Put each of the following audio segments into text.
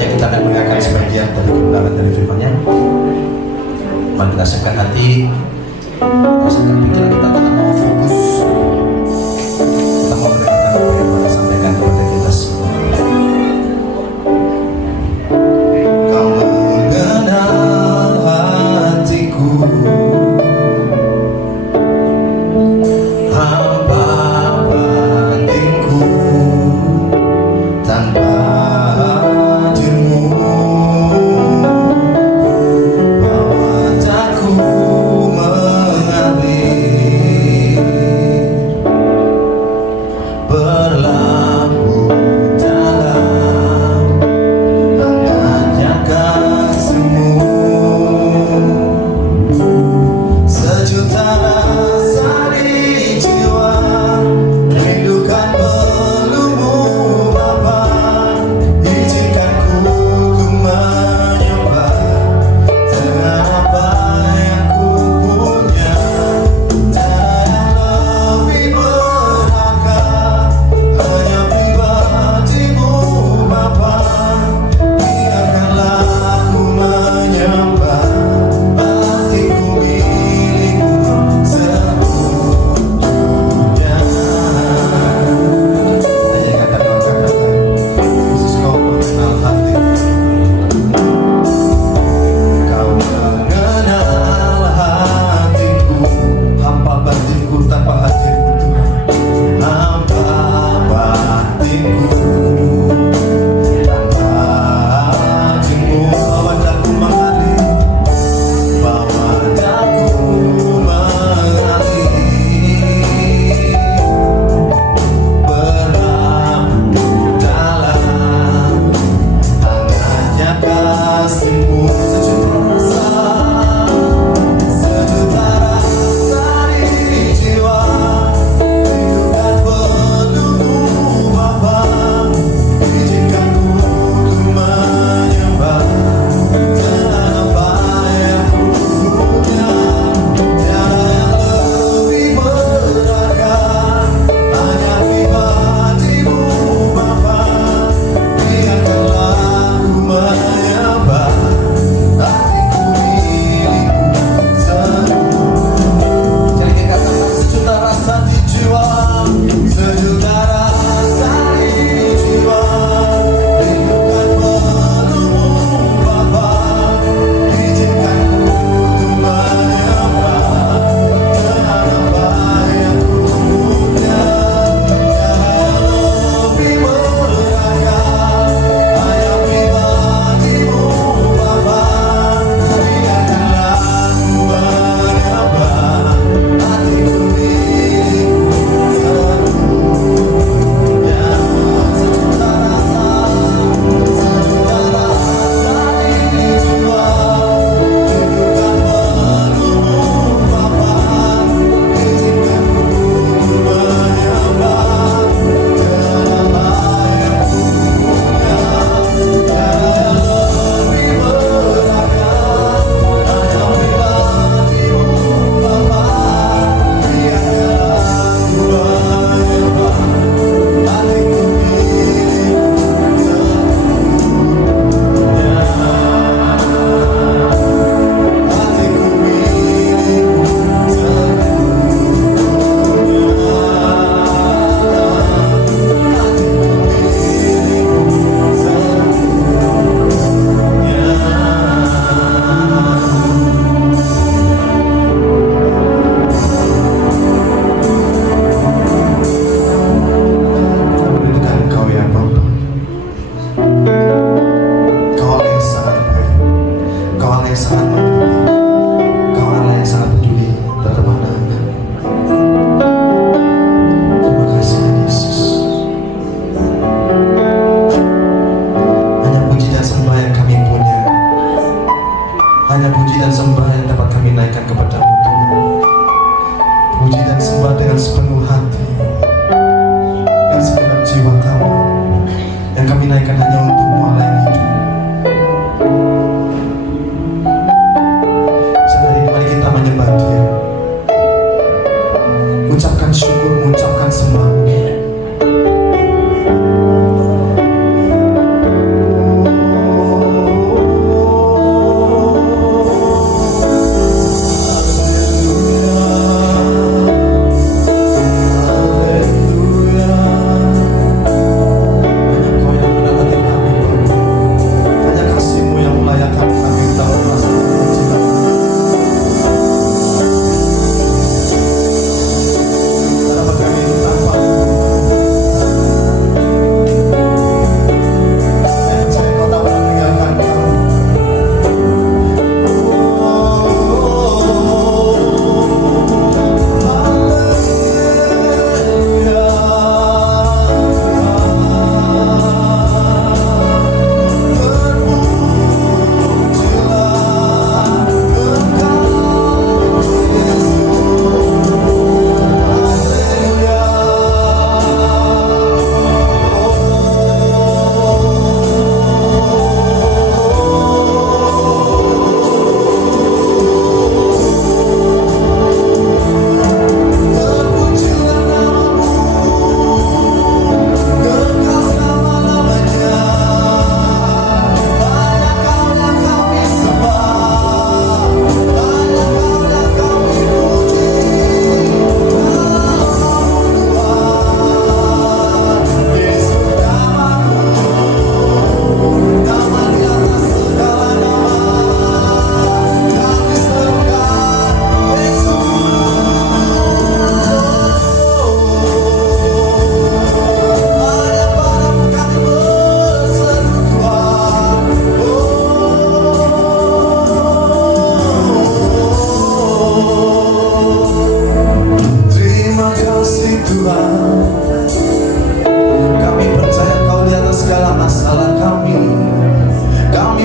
saja kita akan mendengarkan sebagian dari kebenaran dari firman-Nya. Mari kita siapkan hati, kita siapkan pikiran kita mau fokus, kita mau mendengarkan apa yang Tuhan sampaikan kepada kita semua. Kau mengenal hatiku, hampa batinku, tanpa berlabuh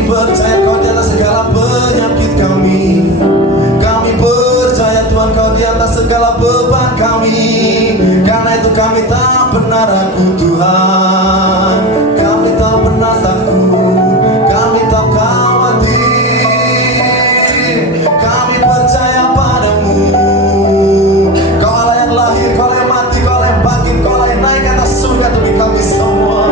percaya Kau di atas segala penyakit kami. Kami percaya Tuhan Kau di atas segala beban kami. Karena itu kami tak pernah ragu Tuhan. Kami tak pernah takut, kami tak khawatir. Kami percaya padamu. Kau lah yang lahir, Kau lah yang mati, Kau lah yang bangkit, Kau lah yang naik ke atas surga demi kami semua.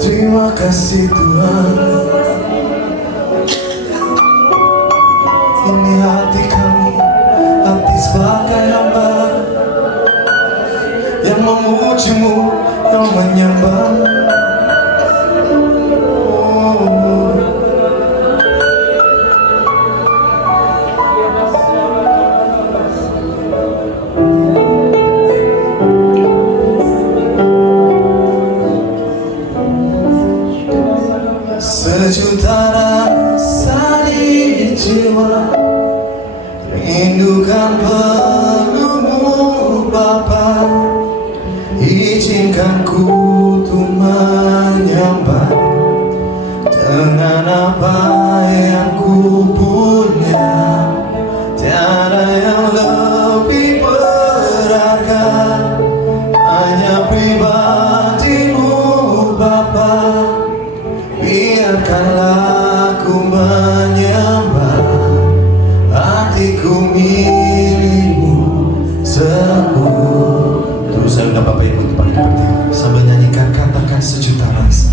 Terima kasih Tuhan. Ini hati kami, hati sebagai hamba yang memujimu, yang menyembahmu. Sejuta rasa di jiwa, rindukan pelukmu Bapa. Izinkan ku untuk menyembah dengan apa yang ku punya. Tiada yang lebih berharga, hanya pribadimu Bapa. Biarkanlah ku menyembah, hatiku milikmu seutuh. Saya undang Bapak Ibu untuk bangkit berdiri sambil nyanyikan, katakan sejuta rasa.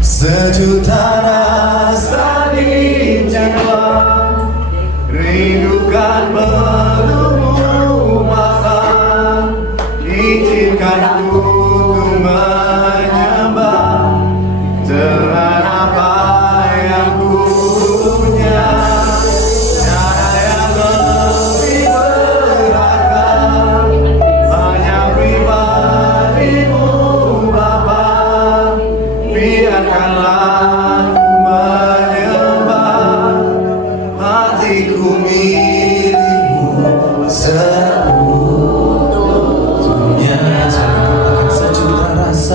Sejuta rasa di jiwa, rindukan pelukmu Bapa. Izinkan ku untuk menyembah dengan apa yang ku punya. Tiada yang lebih berharga, hanya pribadimu Bapa. Biarkanlah ku menyembah, hatiku milikmu seutuhnya. Saya katakan sejuta rasa.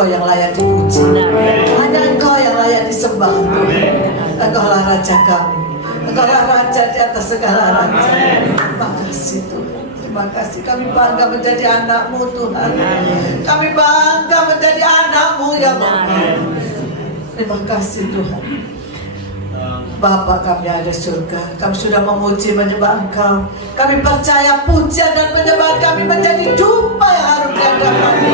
Engkau yang layak dipuji, hanya Engkau yang layak disembah Tuhan. Engkaulah Raja kami, Engkaulah Raja di atas segala raja. Terima kasih Tuhan, terima kasih. Kami bangga menjadi anak-Mu Tuhan. Kami bangga menjadi anak-Mu ya Bapa. Terima kasih Tuhan. Bapa kami ada di surga, kami sudah memuji menyembah Engkau. Kami percaya pujian dan penyembahan kami menjadi dupa yang harum di hadapan-Mu.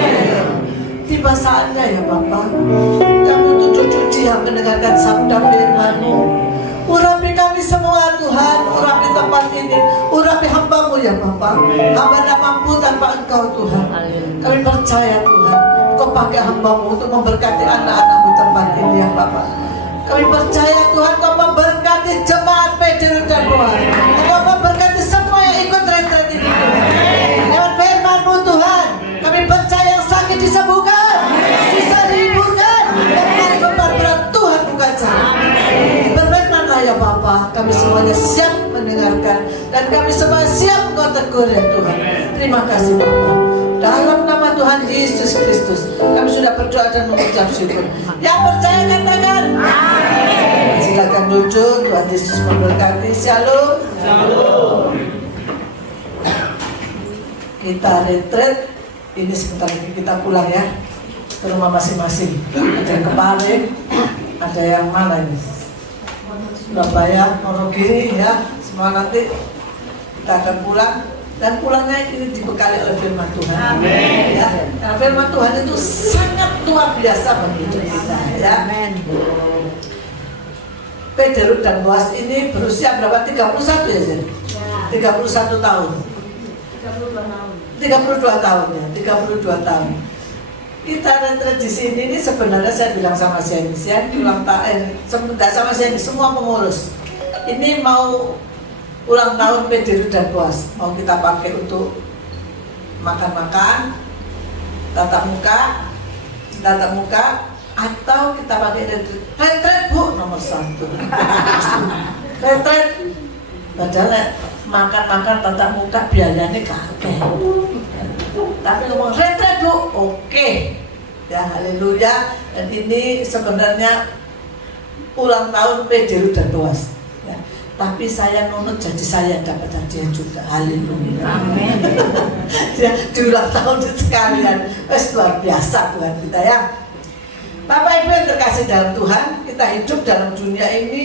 Tiba saatnya ya Bapa, kami untuk duduk diam mendengarkan sabda firman-Mu. Urapi kami semua Tuhan, urapi tempat ini, urapi hamba-Mu ya Bapa. Hamba tidak mampu tanpa Engkau Tuhan. Kami percaya Tuhan, Engkau pakai hamba-Mu untuk memberkati anak-anak-Mu tempat ini ya Bapa. Kami percaya Tuhan, Kau memberkati jemaat Pederut dan Boaz. Kau memberkati semua yang ikut retret ini Tuhan. Lewat firman-Mu Tuhan, kami percaya yang sakit disembuhkan, susah dihiburkan, dan mari beban berat Tuhan bukan jalan. Berfirmanlah ya Bapa, kami semuanya siap mendengarkan, dan kami semua siap Engkau tegur ya Tuhan. Terima kasih Bapa. Dalam nama Tuhan Yesus Kristus, kami sudah berdoa dan mengucap syukur. Yang percaya katakan amin. Silakan duduk. Tuhan Yesus memberkati. Shalom. Shalom. Kita retret. Ini sebentar lagi kita pulang ya ke rumah masing-masing. Ada yang kemarin, ada yang mana ini? Surabaya, Wonogiri ya. Semua nanti kita akan pulang. Dan pulangnya ini dibekali oleh firman Tuhan. Amin. Ya, karena firman Tuhan itu sangat luar biasa bagi hidup kita. Ya. Amin. Pederut dan Boaz ini berusia berapa? 31 ya, Zen? 31 tahun. 32 tahun ya, 32 tahun. Kita retret di sini ini sebenarnya saya bilang sama Sian ulang tahun, tidak sama Sian, semua pengurus. Ini mau ulang tahun Pederut dan Boaz, mau kita pakai untuk makan-makan, tatap muka, atau kita pakai retret Bu nomor 1. Retret, padahal makan-makan tatap muka biayanya kakek. Tapi ngomong retret Bu, oke. Ya haleluya. Dan ini sebenarnya ulang tahun Pederut dan Boaz. Tapi saya nunut jadi saya dapat hadiah juga. Haleluya. Amin. Ya, diulang tahun sekalian. Luar biasa Tuhan kita ya. Bapak Ibu yang terkasih dalam Tuhan, kita hidup dalam dunia ini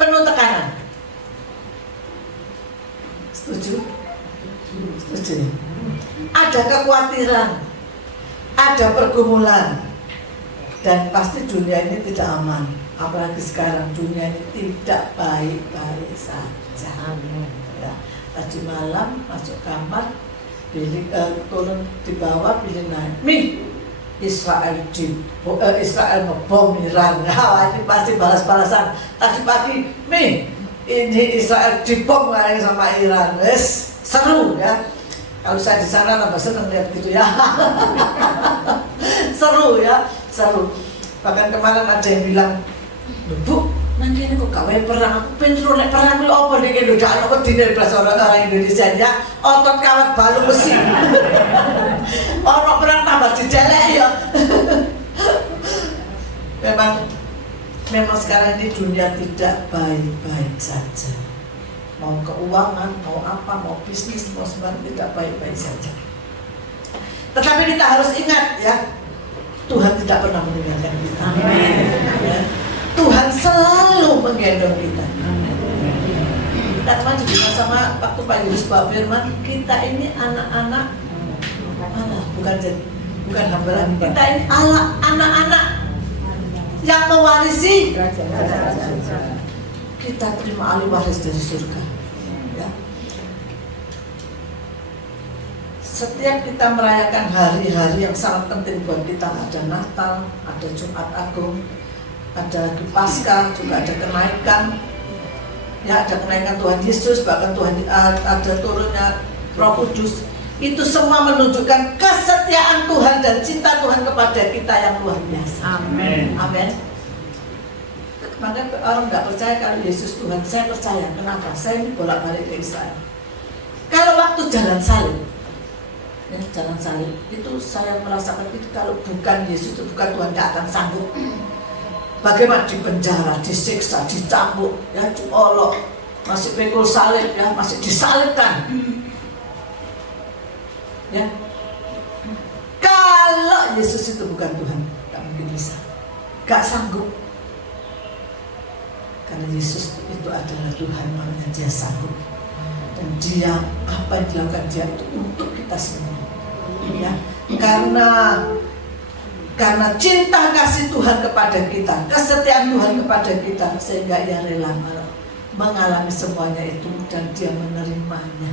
penuh tekanan. Setuju? Setuju. Ada kekhawatiran, ada pergumulan, dan pasti dunia ini tidak aman. Apalagi sekarang dunia ini tidak baik-baik saja. Ya, tadi malam masuk kamar, turun di bawah, pilih naik. Israel ngebom Iran. Nah, ini pasti balas-balasan. Tadi pagi, ini Israel dibom sama Iran. Seru ya. Kalau saya di sana tambah seneng lihat gitu ya. Seru ya, seru. Bahkan kemarin ada yang bilang, Bu, nanti ini kok gawe perang, aku pengen nek perang itu apa nih, gitu, jangan aku diner bahasa orang Indonesia ya, otot kawat balu besi. Orang perang tambah didelek ya. Memang sekarang ini dunia tidak baik-baik saja. Mau keuangan, mau apa, mau bisnis, mau semuanya tidak baik-baik saja. Tetapi kita harus ingat ya, Tuhan tidak pernah meninggalkan kita. Ya. Tuhan selalu menggendong kita. Kita kemarin juga sama waktu Pak Yunus bawa firman, kita ini anak-anak Allah, bukan hamba. Kita ini anak-anak yang mewarisi. Kita terima ahli waris dari surga. Ya. Setiap kita merayakan hari-hari yang sangat penting buat kita, ada Natal, ada Jumat Agung, ada di Paskah, juga ada kenaikan, ya ada kenaikan Tuhan Yesus, bahkan ada turunnya Roh Kudus. Itu semua menunjukkan kesetiaan Tuhan dan cinta Tuhan kepada kita yang luar biasa. Amin. Amin. Maka orang nggak percaya kalau Yesus Tuhan, saya percaya. Kenapa? Saya ini bolak-balik ke Israel. Kalau waktu jalan salib, Ya, jangan salib. Itu saya merasakan itu kalau bukan Yesus, itu bukan Tuhan, gak akan sanggup. Bagaimana di penjara, disiksa, dicambuk, ya, diolok, masih pikul salib, ya, masih disalibkan. Ya, kalau Yesus itu bukan Tuhan, gak mungkin bisa, gak sanggup. Karena Yesus itu adalah Tuhan, makanya Dia sanggup. Dan Dia, apa yang dilakukan Dia itu untuk kita semua. Ya, karena cinta kasih Tuhan kepada kita, kesetiaan Tuhan kepada kita, sehingga Ia rela mengalami semuanya itu dan Dia menerimanya.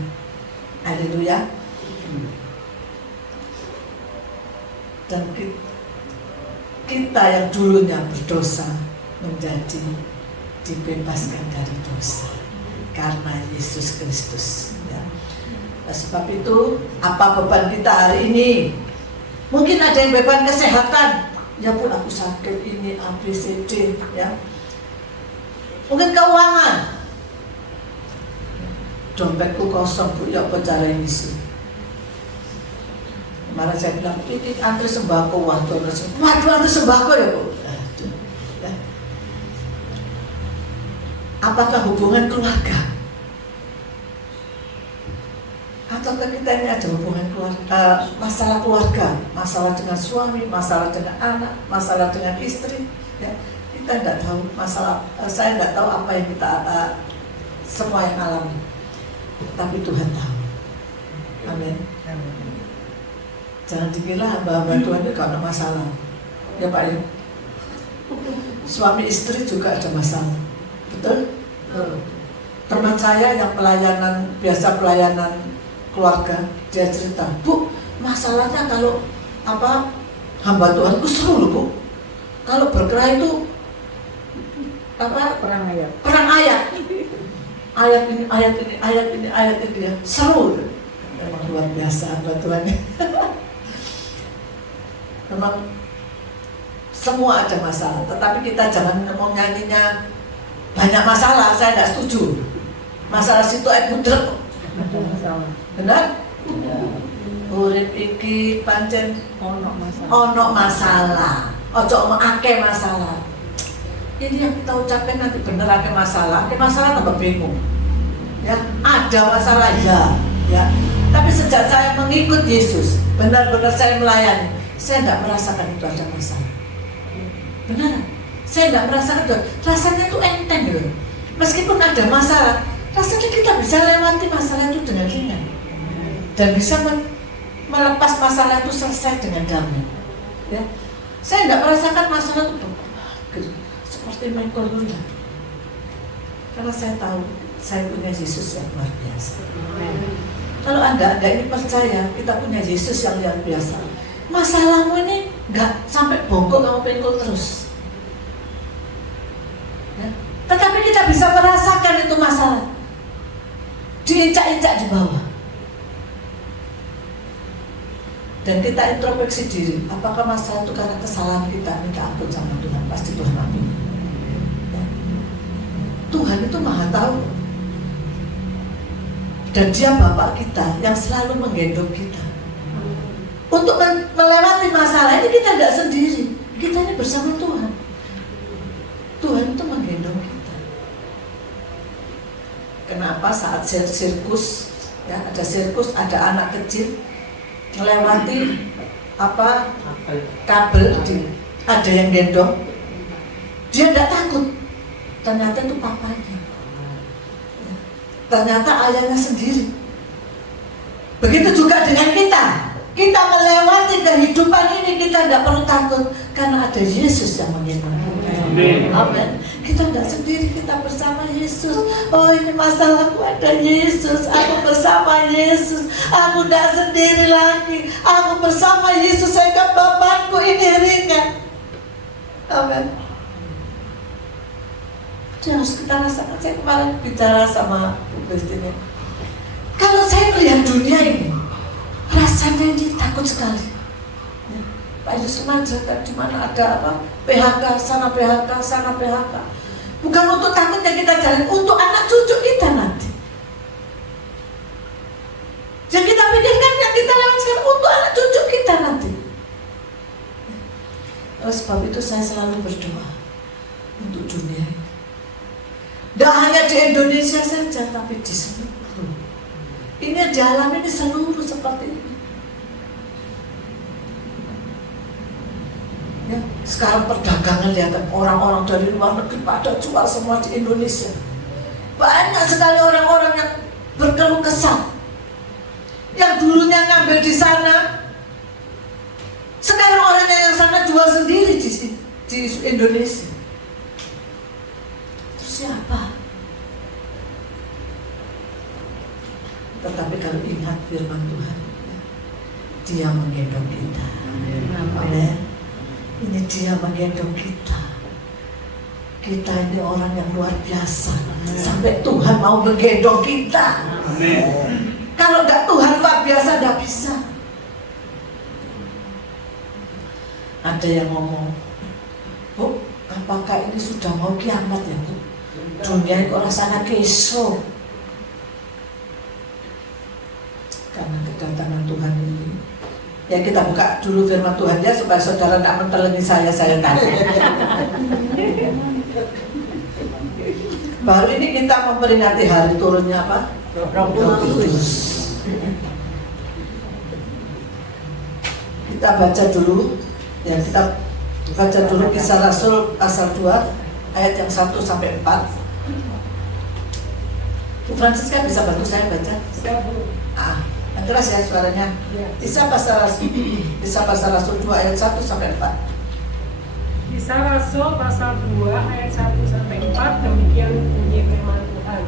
Haleluya. Dan kita yang dulunya berdosa menjadi dibebaskan dari dosa karena Yesus Kristus. Ya. Nah, sebab itu, apa beban kita hari ini? Mungkin ada yang beban kesehatan. Ya pun aku sakit ini A, B, C, D. Ya. Mungkin keuangan. Dompetku kosong, Bu, ya apa cara ini sih? Kemarin saya bilang, ini antri sembako. Waduh, antri sembako ya, Bu. Ya. Apakah hubungan keluarga? Ataukah kita ini ada hubungan keluarga, masalah keluarga, masalah dengan suami, masalah dengan anak, masalah dengan istri, ya, kita tidak tahu masalah. Saya tidak tahu apa yang kita semua yang alami, tapi Tuhan tahu. Amin. Jangan dikira hamba-hamba Tuhan itu karena masalah, ya Pak ya. Suami istri juga ada masalah, betul? Teman saya yang biasa pelayanan keluarga, dia cerita, Bu, masalahnya kalau hamba Tuhan itu seru loh, Bu. Kalau berkelahi itu perang ayat. Ayat ini ya. Seru. Memang luar biasa hamba Tuhan. Memang semua ada masalah, tetapi kita jangan mau nyanyinya banyak masalah. Saya tidak setuju. Masalah situ budrek. Benar? Urip iki pancen ono masalah. Ojo akeh masalah. Ini yang kita ucapkan nanti bener akeh masalah tambah bingung. Ya, ada masalah ya. Tapi sejak saya mengikut Yesus, benar-benar saya melayani, saya tidak merasakan itu ada masalah. Benar? Saya tidak merasakan itu. Rasanya itu enteng gitu. Meskipun ada masalah, rasanya kita bisa lewati masalah itu dengan ringan dan bisa melepas masalah itu selesai dengan damai. Ya, saya tidak merasakan masalah itu seperti Michael Lula, karena saya tahu saya punya Yesus yang luar biasa. Kalau anda ini percaya kita punya Yesus yang luar biasa, masalahmu ini nggak sampai bongkok kamu pengkol terus. Ya, tetapi kita bisa merasakan itu masalah diinjak-injak di bawah. Dan kita introspeksi diri, apakah masalah itu karena kesalahan kita, minta ampun sama Tuhan, pasti Tuhan ampun. Ya. Tuhan itu maha tahu. Dan Dia Bapak kita yang selalu menggendong kita. Untuk melewati masalah ini kita tidak sendiri, kita ini bersama Tuhan. Tuhan itu menggendong kita. Kenapa saat sirkus, ya, ada sirkus, ada anak kecil melewati kabel, ada yang gendong, dia tidak takut. Ternyata itu papanya, ternyata ayahnya sendiri. Begitu juga dengan kita melewati kehidupan ini, kita tidak perlu takut karena ada Yesus yang menggendong kita. Amin. Kita tidak sendiri, kita bersama Yesus. Oh, ini masalahku, ada Yesus. Aku bersama Yesus. Aku tidak sendiri lagi. Aku bersama Yesus sehingga bebanku ini ringan. Amin. Itu harus kita rasakan. Saya kemarin bicara sama Bu Christine. Kalau saya melihat dunia ini, rasanya ini takut sekali. Pak Yesus mengajarkan di mana ada PHK, sana PHK, sana PHK. Bukan untuk takut yang kita jalan, untuk anak cucu kita nanti. Yang kita pikirkan, yang kita lawan sekarang Oleh sebab itu saya selalu berdoa untuk dunia. Tidak hanya di Indonesia saja, tapi di seluruh. Ini yang dialami di seluruh seperti ini. Ya, sekarang perdagangan, lihat orang-orang dari luar negeri pada jual semua di Indonesia. Banyak sekali orang-orang yang berkeluh kesah. Yang dulunya ngambil di sana, sekarang orangnya yang sana jual sendiri di Indonesia. Terus siapa? Tetapi kalau ingat firman Tuhan, Dia menggendong kita. Amin. Ini Dia menggendong kita. Kita ini orang yang luar biasa. Sampai Tuhan mau menggendong kita. Kalau enggak Tuhan luar biasa, enggak bisa. Ada yang ngomong, Bu, apakah ini sudah mau kiamat ya Bu? Dunia kok rasanya keso. Karena kedatangan Tuhan ini. Ya kita buka dulu firman Tuhan ya, supaya saudara tidak mentelengi saya tanya. Baru ini kita memperingati hari turunnya apa? Roh Kudus. Kita baca dulu, ya kita baca dulu Kisah Rasul pasal 2 ayat yang 1 sampai 4. Bu Francisca bisa bantu saya baca? Yang keras ya suaranya. Kisah pasal Rasul 2 ayat 1 sampai 4. Kisah Rasul pasal 2 ayat 1 sampai 4, demikian bunyi firman Tuhan.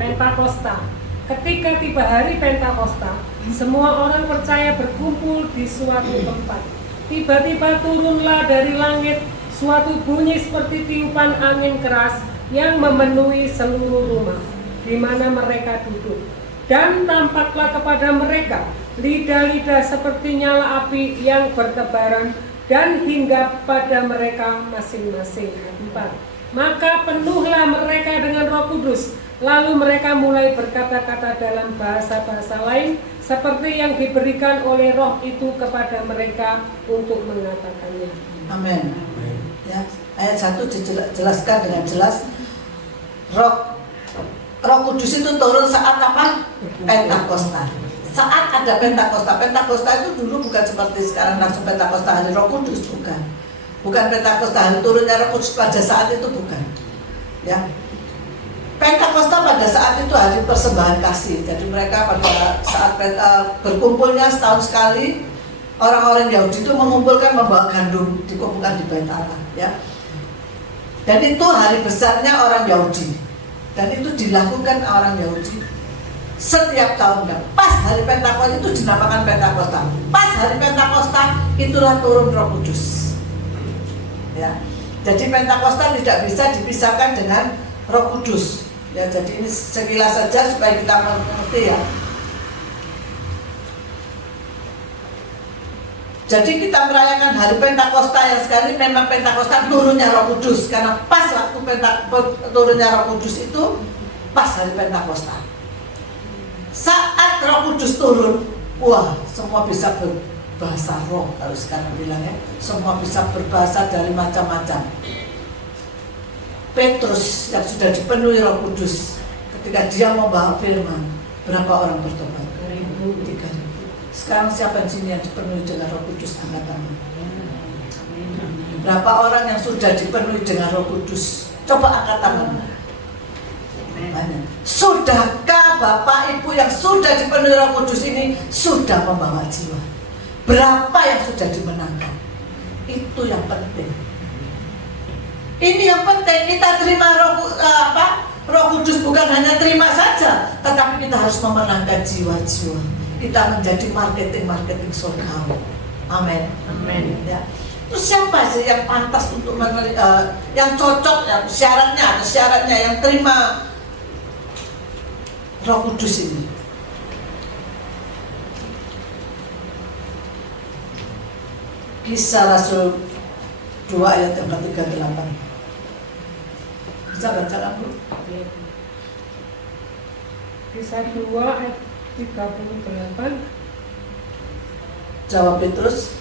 Pentakosta. Ketika tiba hari Pentakosta, semua orang percaya berkumpul di suatu tempat. Tiba-tiba turunlah dari langit suatu bunyi seperti tiupan angin keras yang memenuhi seluruh rumah di mana mereka duduk. Dan tampaklah kepada mereka lidah-lidah seperti nyala api yang bertebaran dan hinggap pada mereka masing-masing. 4. Maka penuhlah mereka dengan Roh Kudus, lalu mereka mulai berkata-kata dalam bahasa-bahasa lain seperti yang diberikan oleh Roh itu kepada mereka untuk mengatakannya. Amin. Ya, ayat 1 dijelaskan dengan jelas. Roh Kudus itu turun saat apa? Pentakosta. Saat ada Pentakosta. Pentakosta itu dulu bukan seperti sekarang langsung Pentakosta hari Roh Kudus, bukan. Bukan Pentakosta hari turunnya Roh Kudus pada saat itu, bukan. Ya. Pentakosta pada saat itu hari persembahan kasih. Jadi mereka pada saat berkumpulnya setahun sekali, orang-orang Yahudi itu mengumpulkan membawa gandum, dikumpulkan di Bait Allah, ya. Dan itu hari besarnya orang Yahudi. Dan itu dilakukan orang Yahudi setiap tahunnya. Pas hari Pentakosta itu dinamakan Pentakosta. Pas hari Pentakosta itulah turun Roh Kudus. Ya. Jadi Pentakosta tidak bisa dipisahkan dengan Roh Kudus. Ya, jadi ini sekilas saja supaya kita mengerti ya. Jadi kita merayakan hari Pentakosta yang sekali memang Pentakosta turunnya Roh Kudus, karena pas waktu turunnya Roh Kudus itu pas hari Pentakosta. Saat Roh Kudus turun, wah, semua bisa berbahasa roh kalau sekarang bilangnya, semua bisa berbahasa dari macam-macam. Petrus yang sudah dipenuhi Roh Kudus, ketika dia membawa firman, berapa orang bertobat? 3.000. Sekarang siapa di sini yang dipenuhi dengan Roh Kudus? Angkat tangan. Berapa orang yang sudah dipenuhi dengan Roh Kudus? Coba angkat tangan. Banyak. Sudahkah Bapak Ibu yang sudah dipenuhi Roh Kudus ini sudah membawa jiwa? Berapa yang sudah dimenangkan? Itu yang penting. Ini yang penting, kita terima Roh Kudus bukan hanya terima saja, tetapi kita harus memenangkan jiwa-jiwa. Kita menjadi marketing surgawi. Amin. Amin. Ya. Terus siapa sih yang pantas untuk yang cocok, yang syaratnya yang terima Roh Kudus ini? Kisah Rasul 2 ayat yang ke-38. Bisa bacakan Bu? Kisah 2 ayat 38. Jawab Petrus.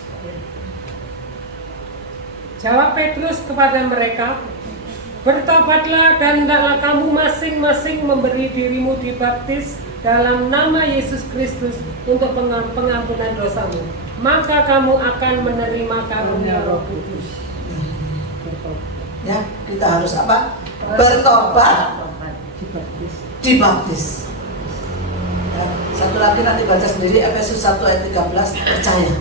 Jawab Petrus kepada mereka, "Bertobatlah dan hendaklah kamu masing-masing memberi dirimu dibaptis dalam nama Yesus Kristus untuk pengampunan dosamu. Maka kamu akan menerima karunia Roh Kudus." Ya, kita harus apa? Bertobat, dibaptis. Ya, satu lagi nanti baca sendiri Efesus 1 ayat 13, percaya.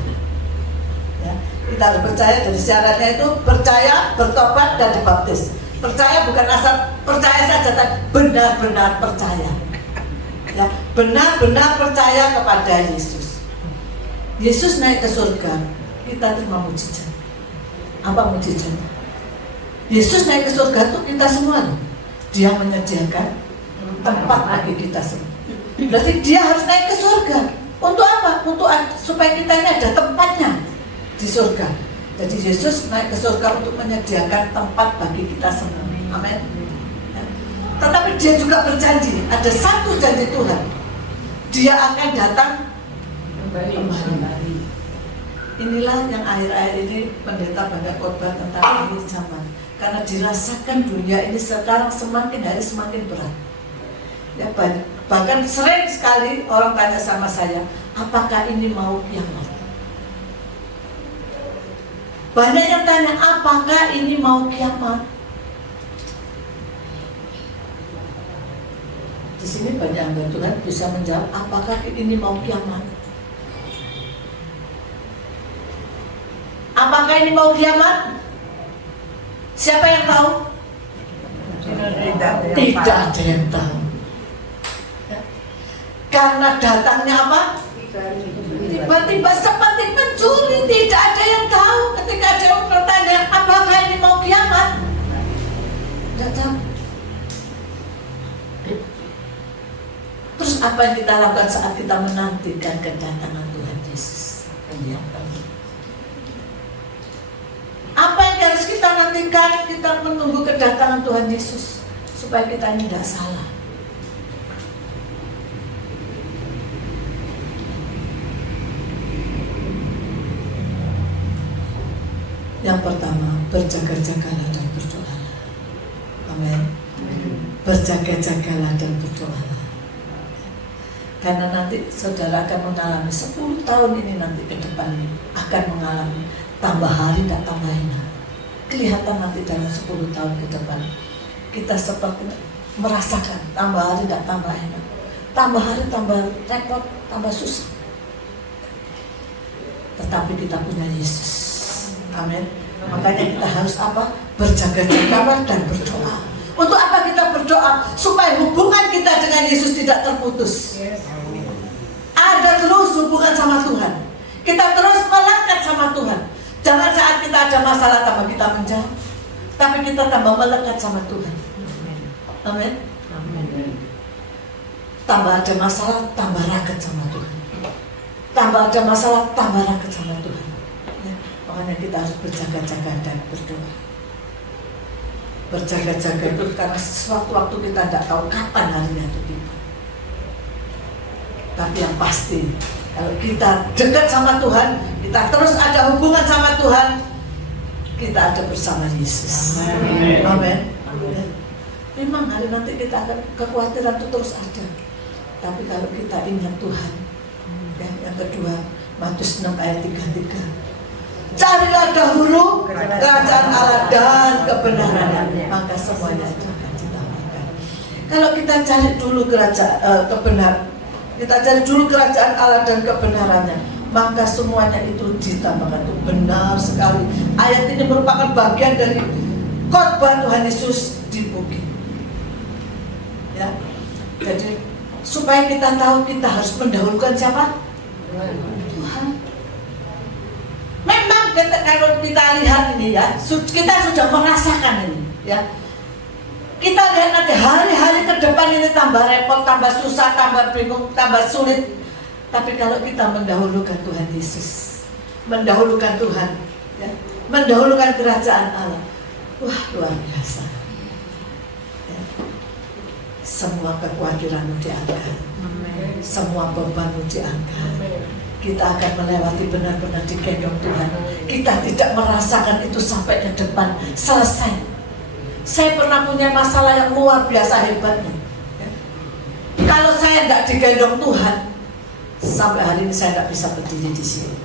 Ya, kita harus percaya, jadi syaratnya itu percaya, bertobat, dan dibaptis. Percaya bukan asal percaya saja, tapi benar-benar percaya. Ya, benar-benar percaya kepada Yesus. Yesus naik ke surga, kita terima mujizat. Apa mujizatnya? Yesus naik ke surga itu kita semua. Dia menyediakan tempat bagi kita semua. Berarti dia harus naik ke surga. Untuk apa? Untuk supaya kita ini ada tempatnya di surga. Jadi Yesus naik ke surga untuk menyediakan tempat bagi kita semua. Amin. Ya. Tetapi dia juga berjanji, ada satu janji Tuhan. Dia akan datang kembali. Inilah yang akhir-akhir ini pendeta banyak khotbah tentang akhir zaman. Karena dirasakan dunia ini sekarang semakin hari semakin berat. Ya, bahkan sering sekali orang tanya sama saya, apakah ini mau kiamat? Banyak yang tanya, apakah ini mau kiamat? Di sini banyak hamba Tuhan bisa menjawab, apakah ini mau kiamat? Apakah ini mau kiamat? Siapa yang tahu? Tidak ada yang tahu. Ya. Karena datangnya apa? Tiba-tiba seperti pencuri, tidak ada yang tahu. Ketika ada yang bertanya, apakah ini mau kiamat? Tidak tahu. Terus apa yang kita lakukan saat kita menantikan kedatangan Tuhan Yesus? Apa yang harus kita nantikan? Kita menunggu kedatangan Tuhan Yesus supaya kita ini tidak salah. Yang pertama, berjaga-jagalah dan berdoalah. Amin. Berjaga-jagalah dan berdoalah. Karena nanti saudara akan mengalami 10 tahun ini nanti ke depan ini akan mengalami tambah hari dan tambah enak. Kelihatan nanti dalam 10 tahun ke depan kita seperti merasakan tambah hari dan tambah enak. Tambah hari tambah repot, tambah susah. Tetapi kita punya Yesus. Amin. Makanya kita harus apa? Berjaga-jaga dan berdoa. Untuk apa kita berdoa? Supaya hubungan kita dengan Yesus tidak terputus. Ada terus hubungan sama Tuhan. Kita terus melekat sama Tuhan. Jangan saat kita ada masalah tambah kita menjauh, tapi kita tambah melekat sama Tuhan. Amin. Tambah ada masalah, tambah raket sama Tuhan. Tambah ada masalah, tambah raket sama Tuhan. Ya, makanya kita harus berjaga-jaga dan berdoa. Berjaga-jaga itu karena sewaktu-waktu kita tidak tahu kapan harinya itu tiba. Tapi yang pasti, kalau kita dekat sama Tuhan, kita terus ada hubungan sama Tuhan, kita ada bersama Yesus. Amin. Memang hari nanti kita akan kekhawatiran itu terus ada. Tapi kalau kita ingat Tuhan, yang kedua, Matius 6 ayat 33. Carilah dahulu kerajaan Allah dan kebenarannya, maka semuanya itu akan ditambahkan. Kalau kita cari dulu kita cari dulu kerajaan Allah dan kebenarannya, maka semuanya itu ditambahkan. Itu benar sekali. Ayat ini merupakan bagian dari khotbah Tuhan Yesus di bukit. Ya, jadi supaya kita tahu kita harus mendahulukan siapa? Tuhan. Memang kalau kita lihat ini ya, kita sudah merasakan ini ya. Kita lihat nanti hari-hari ke depan ini tambah repot, tambah susah, tambah bingung, tambah sulit. Tapi kalau kita mendahulukan Tuhan Yesus, mendahulukan Tuhan, ya, mendahulukan kerajaan Allah, wah luar biasa. Ya. Semua kekhawatiranmu diangkat, semua bebanmu diangkat. kita akan melewati benar-benar digendong Tuhan. Kita tidak merasakan itu sampai ke depan selesai. Saya pernah punya masalah yang luar biasa hebatnya. Kalau saya tidak digendong Tuhan, sampai hari ini saya tidak bisa berdiri di sini.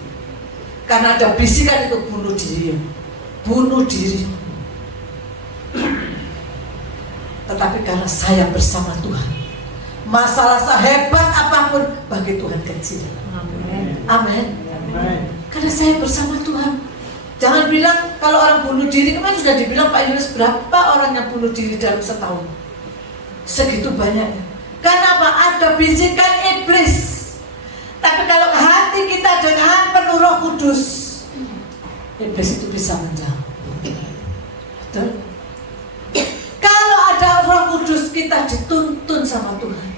Karena ada bisikan itu bunuh diri, bunuh diri. Tetapi karena saya bersama Tuhan, masalah sehebat apapun bagi Tuhan kecil. Amin. Karena saya bersama Tuhan. Jangan bilang kalau orang bunuh diri, kemarin sudah dibilang Pak Yunus, berapa orang yang bunuh diri dalam setahun? Segitu banyaknya. Karena apa? Ada bisikan iblis. Tapi kalau hati kita dengan penuh Roh Kudus, iblis itu bisa menjauh. Betul? Kalau ada Roh Kudus, kita dituntun sama Tuhan.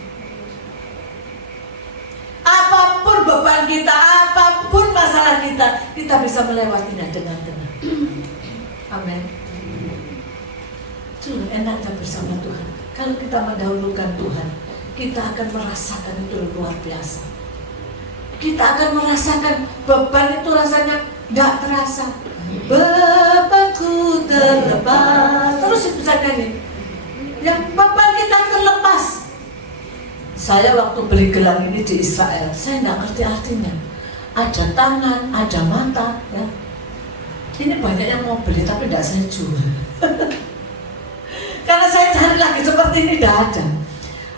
Apapun beban kita, apapun masalah kita, kita bisa melewatinya dengan tenang. Amin. Itu enaknya bersama Tuhan. Kalau kita mendahulukan Tuhan, kita akan merasakan itu luar biasa. Kita akan merasakan beban itu rasanya tidak terasa. Bebanku terlepas. Terus bisa nyanyi. Yang beban kita terlepas. Saya waktu beli gelang ini di Israel, saya nggak ngerti artinya. Ada tangan, ada mata, ya. Ini banyak yang mau beli tapi tidak saya jual. Karena saya cari lagi seperti ini tidak ada.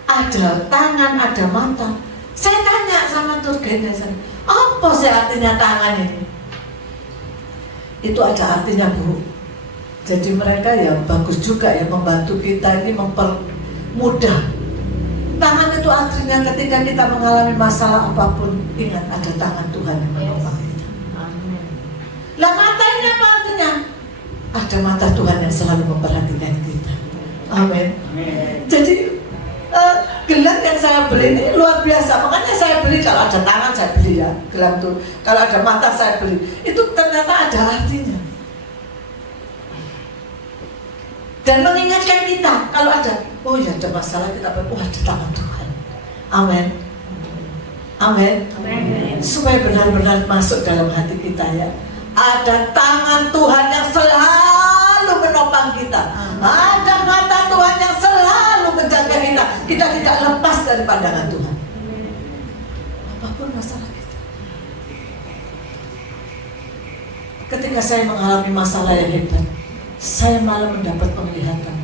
Ada tangan, ada mata. Saya tanya sama tour guide saya, apa sih artinya tangan ini? Itu ada artinya, Bu. Jadi mereka ya bagus juga ya membantu kita ini mempermudah. Tangan itu artinya ketika kita mengalami masalah apapun, ingat ada tangan Tuhan yang menopang kita. Lah mata ini apa artinya? Ada mata Tuhan yang selalu memperhatikan kita. Amin. Jadi gelang yang saya beli ini luar biasa. Makanya saya beli, kalau ada tangan saya beli ya gelang tuh. Kalau ada mata saya beli. Itu ternyata ada artinya. Dan mengingatkan kita kalau ada, oh ya ada masalah kita, oh ada tangan Tuhan. Amin. Amin. Supaya benar-benar masuk dalam hati kita ya. Ada tangan Tuhan yang selalu menopang kita. Ada mata Tuhan yang selalu menjaga kita. Kita tidak lepas dari pandangan Tuhan. Apapun masalah kita. Ketika saya mengalami masalah yang hebat, saya malah mendapat penglihatan.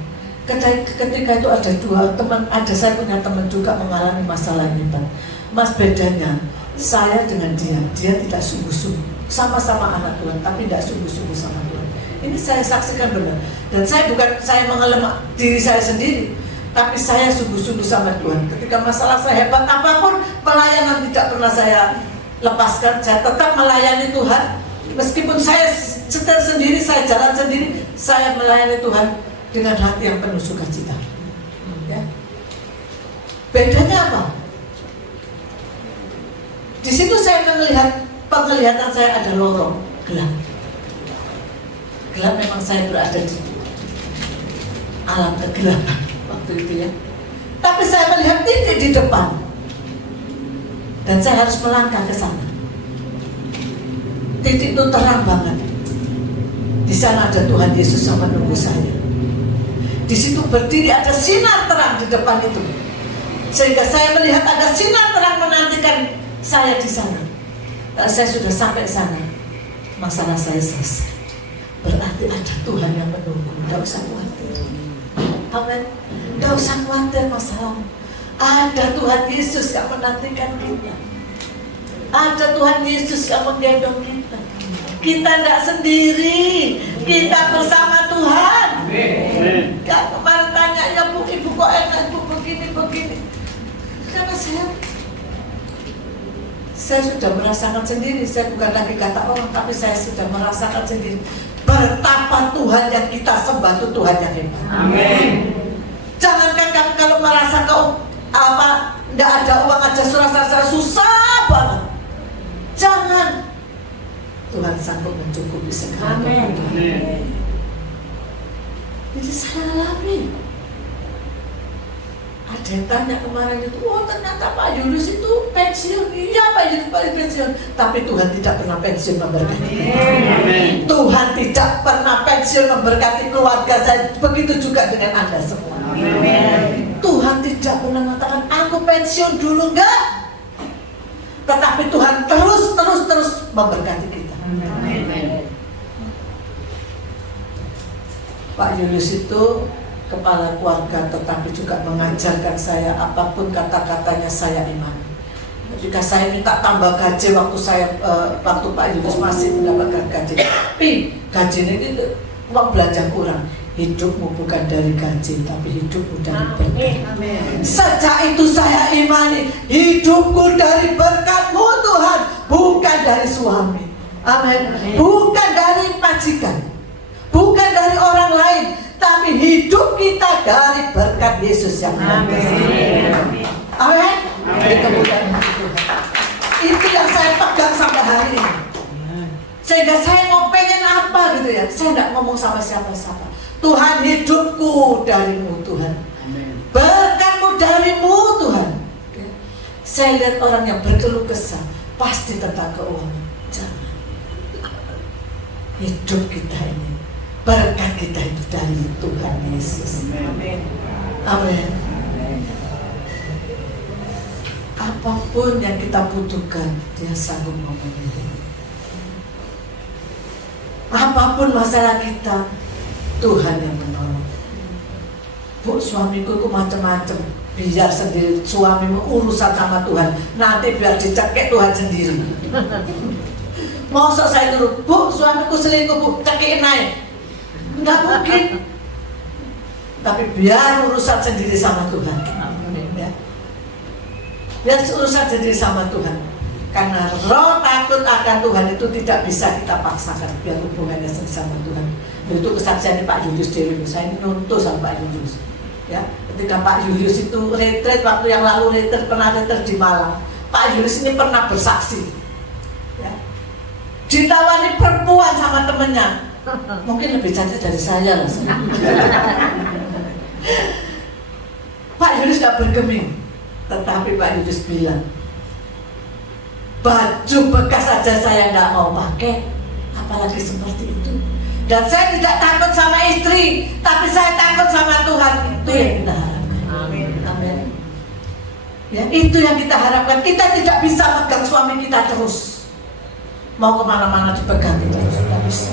Ketika itu ada dua teman, saya punya teman juga mengalami masalah yang hebat. Mas, bedanya saya dengan dia tidak sungguh-sungguh. Sama-sama anak Tuhan, tapi tidak sungguh-sungguh sama Tuhan. Ini saya saksikan benar. Dan saya mengelemah diri saya sendiri, tapi saya sungguh-sungguh sama Tuhan. Ketika masalah saya hebat apapun, pelayanan tidak pernah saya lepaskan. Saya tetap melayani Tuhan. Meskipun saya setir sendiri, saya jalan sendiri, saya melayani Tuhan dengan hati yang penuh sukacita. Ya. Bedanya apa? Di situ saya melihat, penglihatan saya ada lorong gelap. Gelap memang saya berada di alam kegelapan waktu itu ya. Tapi saya melihat titik di depan, dan saya harus melangkah ke sana. Titik itu terang banget. Di sana ada Tuhan Yesus yang menunggu saya. Di situ berdiri ada sinar terang di depan itu, sehingga saya melihat ada sinar terang menantikan saya di sana. Saya sudah sampai sana, masalah saya selesai. Berarti ada Tuhan yang menunggu. Tidak usah khawatir. Amin. Tidak usah khawatir masalah. Ada Tuhan Yesus yang menantikan kita. Ada Tuhan Yesus yang menggendong kita. Kita tidak sendiri. Kita bersama Tuhan. Kan kemarin tanya, ya Bu, Ibu kok enak, Bu begini. Karena saya sudah merasakan sendiri. Saya bukan lagi kata orang, tapi saya sudah merasakan sendiri betapa Tuhan yang kita sembah itu Tuhan yang hebat. Amin. Jangankan kamu kalau merasa tidak ada uang aja surasa susah banget. Jangan. Tuhan sanggup mencukupi segala kebutuhan. Jadi saya alami. Ada yang tanya kemarin itu, oh ternyata Pak Yunus itu pensiun. Iya Pak Yunus pensiun. Tapi Tuhan tidak pernah pensiun memberkati kita. Tuhan tidak pernah pensiun memberkati keluarga saya. Begitu juga dengan Anda semua. Tuhan tidak pernah mengatakan aku pensiun dulu, enggak. Tetapi Tuhan terus memberkati kita. Pak Julius itu kepala keluarga, tetapi juga mengajarkan saya apapun kata-katanya saya iman. Ketika saya minta tambah gaji waktu Pak Julius masih mendapatkan gaji, tapi gajinya itu uang belanja kurang. Hidupmu bukan dari gaji, tapi hidupmu dari berkat. Sejak itu saya imani hidupku dari berkat-Mu Tuhan, bukan dari suami. Amin. Bukan dari majikan, bukan dari orang lain, tapi hidup kita dari berkat Yesus yang ada. Amin. Itu yang saya pegang sampai hari ini. Sehingga saya mau pengen apa gitu ya, saya tidak ngomong sama siapa-siapa. Tuhan, hidupku dari-Mu Tuhan, berkat-Mu dari-Mu Tuhan. Saya lihat orang yang berkeluh kesah pasti tentang keuangan. Jangan. Hidup kita ini, berkat kita itu dari Tuhan Yesus. Amin. Apapun yang kita butuhkan, Dia sanggup memenuhi. Apapun masalah kita, Tuhan yang menolong. Bu, suamiku itu macam-macam. Biar sendiri, suamimu urusan sama Tuhan. Nanti biar dicekik Tuhan sendiri. Mau selesai dulu, Bu, suamiku selingkuh, Bu, cekikin naik. Enggak mungkin. Tapi biar urusan sendiri sama Tuhan. Ya. Biar urusan sendiri sama Tuhan. Karena roh takut akan Tuhan itu tidak bisa kita paksakan. Biar hubungannya sama Tuhan. Itu kesaksian Pak Julius Dewi. Saya nonton sama Pak Julius. Ya, ketika Pak Julius itu retret waktu yang lalu pernah retret di Malang. Pak Julius ini pernah bersaksi. Ya. Ditawari perempuan sama temennya. Mungkin lebih cantik dari saya rasanya. Pak Julius gak bergeming. Tetapi Pak Julius bilang, baju bekas saja saya gak mau pakai, apalagi seperti itu. Dan saya tidak takut sama istri, tapi saya takut sama Tuhan. Itu yang kita harapkan. Amin. Ya, itu yang kita harapkan. Kita tidak bisa pegang suami kita terus. Mau kemana-mana dipegang terus, tidak bisa.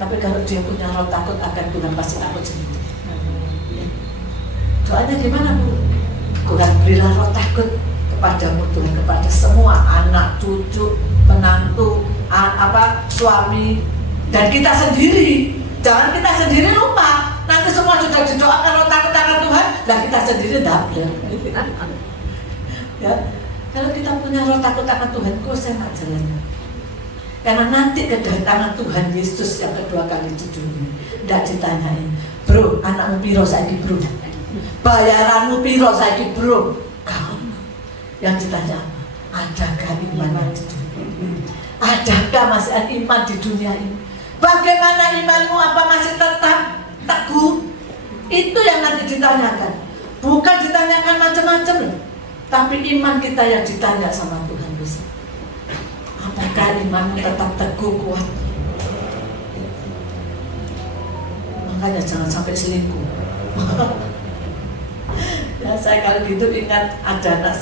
Tapi kalau dia punya roh takut akan Tuhan, pasti takut sendiri. Ya. Doanya gimana, Bu? Tuhan, berilah roh takut kepadamu Tuhan, kepada semua anak, cucu, menantu, suami, dan kita sendiri. Jangan kita sendiri lupa. Nanti semua sudah didoakan roh takut akan Tuhan, dan kita sendiri double. Ya, kalau kita punya roh takut akan Tuhan, kok saya nak jalannya. Karena nanti kedatangan Tuhan Yesus yang kedua kali di dunia, tidak ditanyain, bro, anakmu piro saiki bro, bayaranmu piro saiki bro. Kau yang ditanya apa? Adakah iman di dunia? Adakah masih ada iman di dunia ini? Bagaimana imanmu? Apa masih tetap teguh? Itu yang nanti ditanyakan. Bukan ditanyakan macam-macam, tapi iman kita yang ditanya sama Tuhan besok. Apakah imanmu tetap teguh, kuat? Makanya jangan sampai selingkuh. Ya, saya kalau gitu ingat ada anak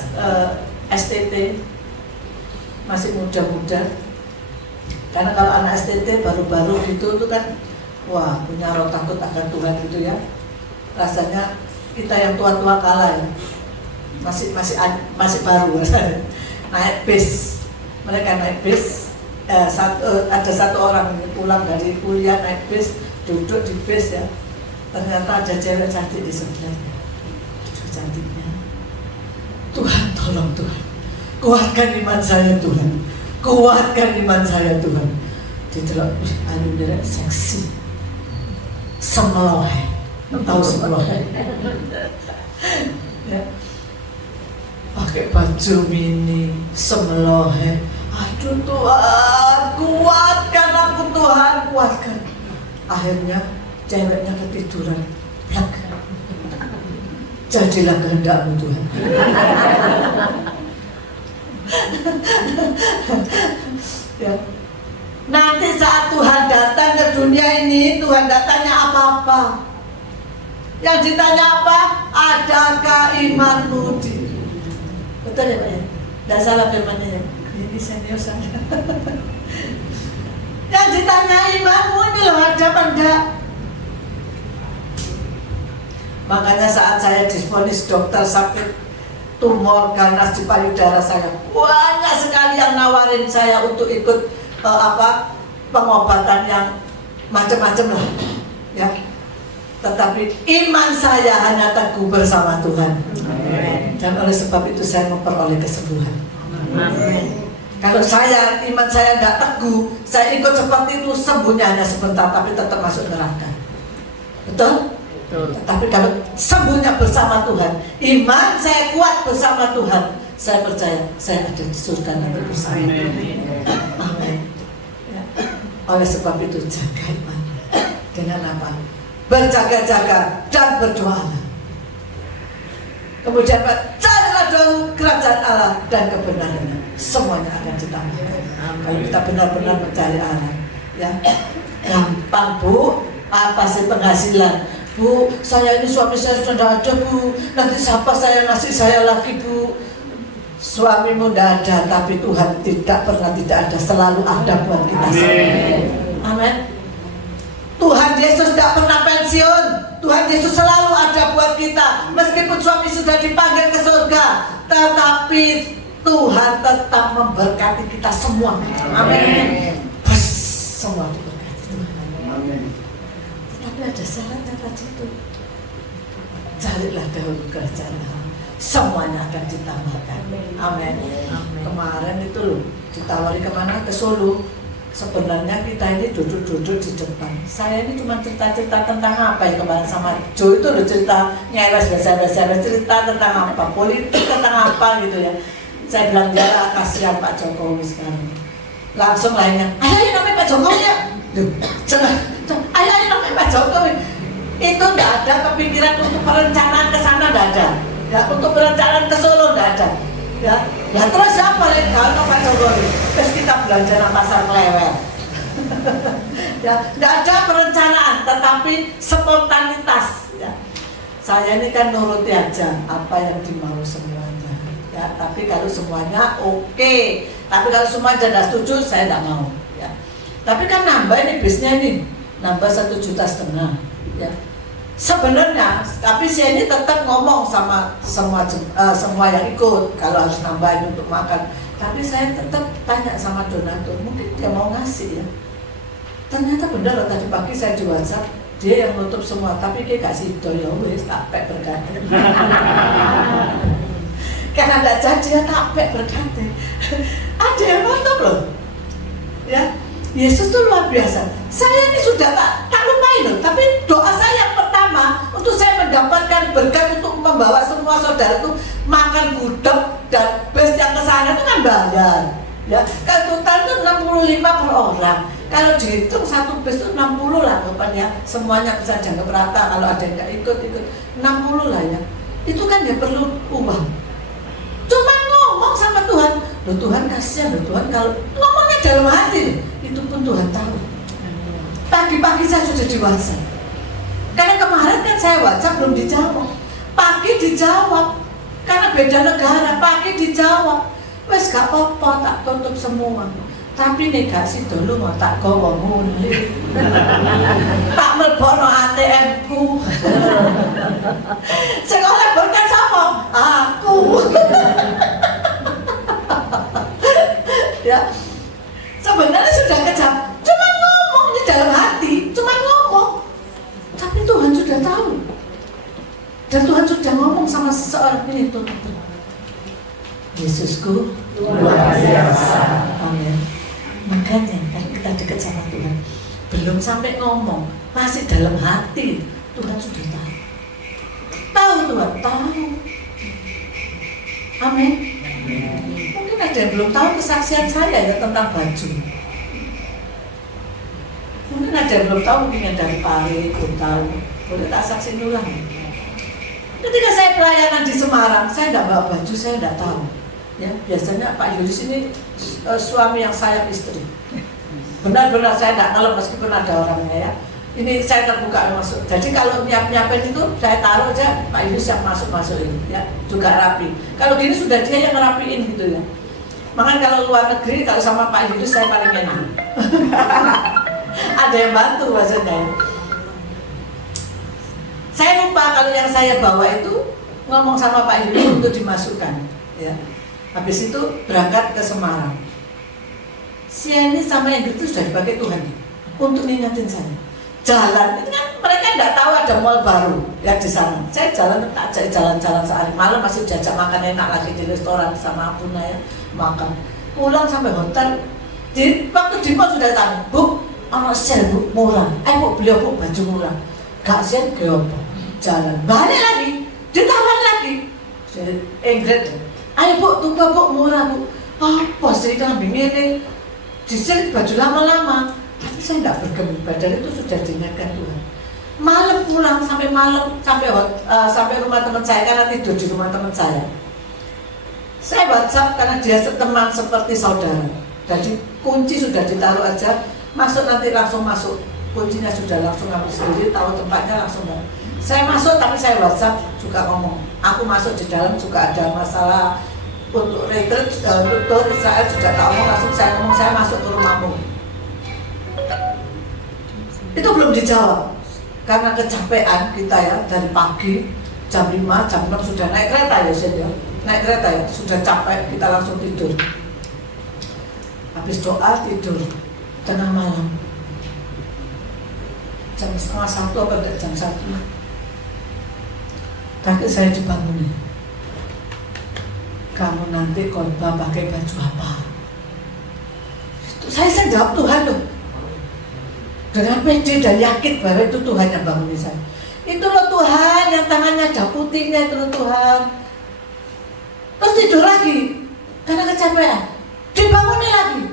STT masih muda-muda. Karena kalau anak STT baru-baru gitu tuh kan, wah, punya roh takut akan Tuhan gitu ya. Rasanya kita yang tua-tua kalah ya. Masih baru rasanya. Naik bis. Mereka naik bis, ada satu orang pulang dari kuliah naik bis, duduk di bis ya. Ternyata ada cewek cantik di sebelahnya. Aduh, cantiknya. Tuhan, tolong Tuhan, kuatkan iman saya Tuhan, kuatkan iman saya Tuhan. Dia ayu dia seksi, semelohe, tahu semelohe. Ya. Pakai baju mini, semelohe. Aduh Tuhan, kuatkan aku Tuhan, kuatkan. Akhirnya ceweknya ketiduran, plak. Jadilah kehendak-Mu Tuhan. Ya. Nanti saat Tuhan datang ke dunia ini, Tuhan datangnya apa-apa? Yang ditanya apa? Adakah imanmu di... Betul ya Pak ya? Tidak salah firmannya ya? Ini senior saya. Yang ditanya imanmu ini loh, ada apa enggak? Makanya saat saya divonis dokter sakit tumor ganas di payudara saya, banyak sekali yang nawarin saya untuk ikut pengobatan yang macam-macam lah, ya. Tetapi iman saya hanya teguh bersama Tuhan. Amen. Dan oleh sebab itu saya memperoleh kesembuhan. Amen. Kalau iman saya tidak teguh, saya ikut seperti itu, sembuhnya hanya sebentar, tapi tetap masuk neraka. Betul? Tapi kalau sembuhnya bersama Tuhan, iman saya kuat bersama Tuhan, saya percaya saya ada di surga nanti bersama. Amin. Ya. Oleh sebab itu jaga iman dengan apa? Berjaga-jaga dan berdoa. Kemudian carilah dahulu kerajaan Allah dan kebenarannya, semuanya akan ditambahkan. Kalau kita benar-benar mencari Allah, ya gampang Bu. Apa sih penghasilan? Bu, saya ini suami saya sudah tidak ada Bu. Nanti siapa saya ngasih saya lagi Bu? Suamimu tidak ada, tapi Tuhan tidak pernah tidak ada, selalu ada buat kita semua. Amin. Tuhan Yesus tidak pernah pensiun. Tuhan Yesus selalu ada buat kita. Meskipun suami sudah dipanggil ke surga, tetapi Tuhan tetap memberkati kita semua. Amin. Semua diberkati Tuhan. Amin. Tapi ada syaratnya tadi itu. Carilah dahulu kerajaan Allah, semuanya akan ditambahkan. Amin. Kemarin itu loh ditawari kemana? Ke Solo. Sebenarnya kita ini duduk-duduk di depan. Saya ini cuma cerita-cerita tentang apa ya kemarin sama Jo itu loh, cerita nyewes biasa-biasa, cerita tentang apa, politik tentang apa gitu ya. Saya bilang ya kasihan Pak Jokowi sekarang. Langsung lainnya, ayo namanya Pak Jokowi ya. Ayo namanya Pak Jokowi. Itu tidak ada kepikiran untuk perencanaan ke sana, tidak ada. Ya, untuk perencanaan ke Solo tidak ada. Ya, ya terus siapa yang kalau Pak Jokowi? Terus kita belanja di pasar Klewer. Ya, tidak ada perencanaan, tetapi spontanitas. Ya. Saya ini kan nuruti aja apa yang dimau semuanya. Ya, tapi kalau semuanya oke. Tapi kalau semuanya tidak setuju, saya tidak mau. Ya. Tapi kan nambah ini bisnya ini, nambah 1,5 juta. Ya. Sebenarnya, tapi saya ini tetap ngomong sama semua yang ikut kalau harus nambahin untuk makan. Tapi saya tetap tanya sama donatur, mungkin dia mau ngasih ya. Ternyata benar loh, tadi pagi saya di WhatsApp, dia yang nutup semua, tapi dia gak sido ya wis tak pek berkati. Karena tidak jadi ya tak pek berkati. Ada yang nutup loh. Ya, Yesus tuh luar biasa. Saya ini sudah tak lupain loh, tapi doa saya yang pertama untuk saya mendapatkan berkat untuk membawa semua saudara itu makan gudeg dan bus yang kesana itu kan bayar. Ya, kalau total itu 65 per orang. Kalau dihitung satu bus itu 60 lah ya. Semuanya bisa jangka rata, kalau ada yang nggak ikut 60 lah ya. Itu kan ya perlu uang. Cuma ngomong sama Tuhan, loh Tuhan kasihan loh Tuhan, kalau ngomongnya dalam hati itu pun Tuhan tahu. Pagi-pagi saya sudah di WhatsApp. Karena kemarin kan saya WhatsApp belum dijawab. Pagi dijawab. Karena beda negara, pagi dijawab. Wes gak apa-apa, tak tutup semua. Tapi negasi dulu mau tak gawa muli. Tak melbono ATM ku. Sekolah berkat sama aku. Ya. Sebenarnya sudah kejam. Cuma ngomong di dalam hati, cuma ngomong. Tapi Tuhan sudah tahu. Dan Tuhan sudah ngomong sama seseorang ini tuh. Yesusku luar biasa. Amin. Makanya kan kita dekat sama Tuhan, belum sampai ngomong, masih dalam hati Tuhan sudah tahu. Tahu Tuhan, tahu. Amin. Mungkin ada yang belum tahu kesaksian saya ya tentang baju. Mungkin ada yang belum tahu, mungkin yang dari Pari belum tahu. Boleh tak saksi ulang? Ketika saya pelayanan di Semarang, saya tidak bawa baju, saya tidak tahu. Ya, biasanya Pak Yulis ini suami yang sayang istri. Benar-benar saya tidak ngelem meskipun ada orangnya ya. Ini saya terbuka masuk. Jadi kalau nyiapin itu saya taruh aja, Pak Yulis yang masuk-masukin ya, juga rapi. Kalau gini sudah dia yang ngerapiin gitu ya. Makanya kalau luar negeri kalau sama Pak Yulis saya paling enak. Ada yang bantu maksudnya. Saya lupa kalau yang saya bawa itu ngomong sama Pak Yulis untuk dimasukkan ya. Habis itu berangkat ke Semarang. Si ini sama yang itu sudah dipakai Tuhan untuk ngingetin saya. Jalan itu kan mereka tidak tahu ada mall baru ya di sana. Saya jalan tak ajak jalan-jalan sehari malam masih diajak makan enak lagi di restoran sama Abuna ya makan. Pulang sampai hotel waktu di mall sudah tanya, Bu, anak sel Bu murah. Bu beliau Bu baju murah. Gak sel apa? Jalan balik lagi ditawar lagi. Jadi Ingrid, ayo Bu tunggu Bu murah Bu. Apa sih kambing ini? Disel baju lama-lama. Tapi saya tidak bergeming, padahal itu sudah diingatkan Tuhan. Malam pulang sampai malam sampai rumah teman saya karena tidur di rumah teman saya. Saya WhatsApp karena dia teman seperti saudara. Jadi kunci sudah ditaruh aja, masuk nanti langsung masuk. Kuncinya sudah langsung ambil sendiri, tahu tempatnya langsung. Saya masuk tapi saya WhatsApp juga ngomong. Aku masuk di dalam juga ada masalah untuk retreat untuk Israel sudah tahu langsung saya ngomong saya masuk ke rumahmu. Itu belum dijawab karena kecapean kita ya dari pagi jam 5, jam 6 sudah naik kereta ya naik kereta ya sudah capek kita langsung tidur. Habis doa tidur tengah malam jam 1:30 atau jam 1 kaki saya dibangunin. Kamu nanti khotbah pakai baju apa? Saya jawab Tuhan loh. Dengan pede dan yakin bahwa itu Tuhan yang bangunin saya. Itu loh Tuhan yang tangannya ada putihnya itu loh Tuhan. Terus tidur lagi karena kecapean. Dibangunin lagi.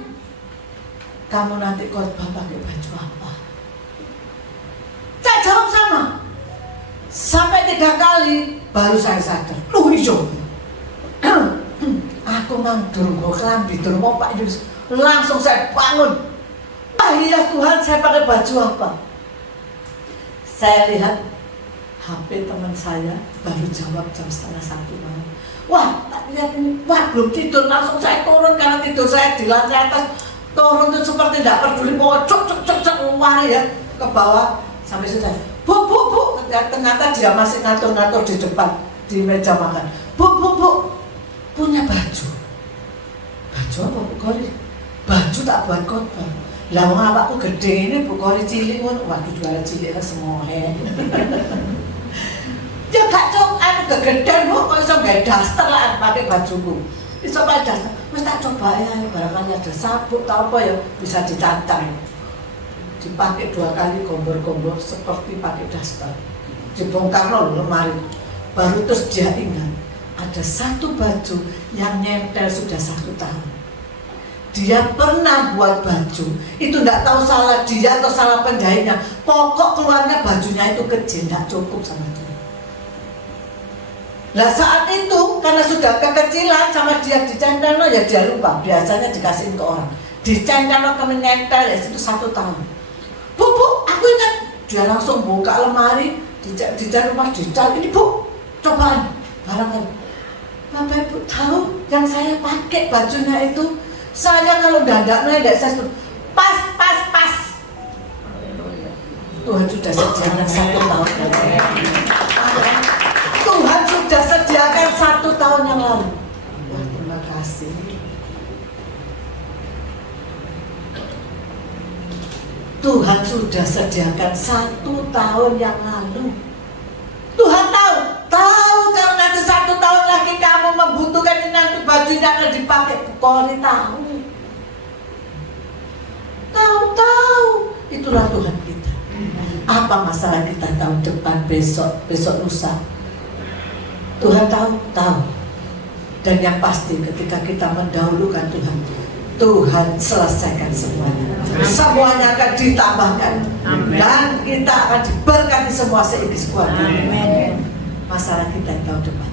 Kamu nanti khotbah pakai baju apa? Saya jawab sama. Sampai 3 kali baru saya sadar. Loh hijau. Aku nang durung kelambi durung mau Pak Yulis. Langsung saya bangun. Iya Tuhan, saya pakai baju apa? Saya lihat HP teman saya baru jawab jam 12:30 malam. Wah, tak lihat ini, wah belum tidur, langsung saya turun karena tidur saya di lantai atas. Turun itu seperti tidak peduli, mau cuk lari ya ke bawah sampai selesai. Bu, ternyata dia masih ngatur-ngatur di depan di meja makan. Bu, punya baju. Baju apa Bu Kori? Baju tak buat khotbah. Lah wong awakku gede ini Bu Kori cilik ngono. Waduh juara cilik lah semua ya. Ya gak cok, aku kegedean Bu, kok iso gawe daster lah pakai bajuku. Iso pakai daster. Wis tak coba ya, barangkali ada sabuk atau apa ya bisa dicantang. Dipakai 2 kali gombor-gombor seperti pakai daster. Dibongkar loh lemari. Baru terus dia ingat ada satu baju yang nempel sudah 1 tahun. Dia pernah buat baju, itu tidak tahu salah dia atau salah penjahitnya. Pokok keluarnya bajunya itu kecil, tidak cukup sama dia. Nah saat itu karena sudah kekecilan sama dia dicenteng, ya dia lupa. Biasanya dikasihin ke orang, dicenteng ke menyentel, ya itu 1 tahun. Bu, aku ingat. Dia langsung buka lemari, di rumah dicari. Ini Bu, cobaan barangkali. Bapak Ibu tahu yang saya pakai bajunya itu. Saya kalau dandaknya tidak saya pas. Tuhan sudah sediakan 1 tahun. Tuhan sudah sediakan 1 tahun yang lalu. Wah, terima kasih. Tuhan sudah sediakan 1 tahun yang lalu. Tuhan tahu kalau nanti 1 tahun lagi kamu membutuhkan ini nanti bajunya akan dipakai. Kori tahu. Itulah Tuhan kita. Apa masalah kita tahun depan, besok lusa? Tuhan tahu. Dan yang pasti ketika kita mendahulukan Tuhan selesaikan semuanya. Semuanya akan ditambahkan. Dan kita akan diberkati semua seisi kuatnya. Masalah kita tahun depan.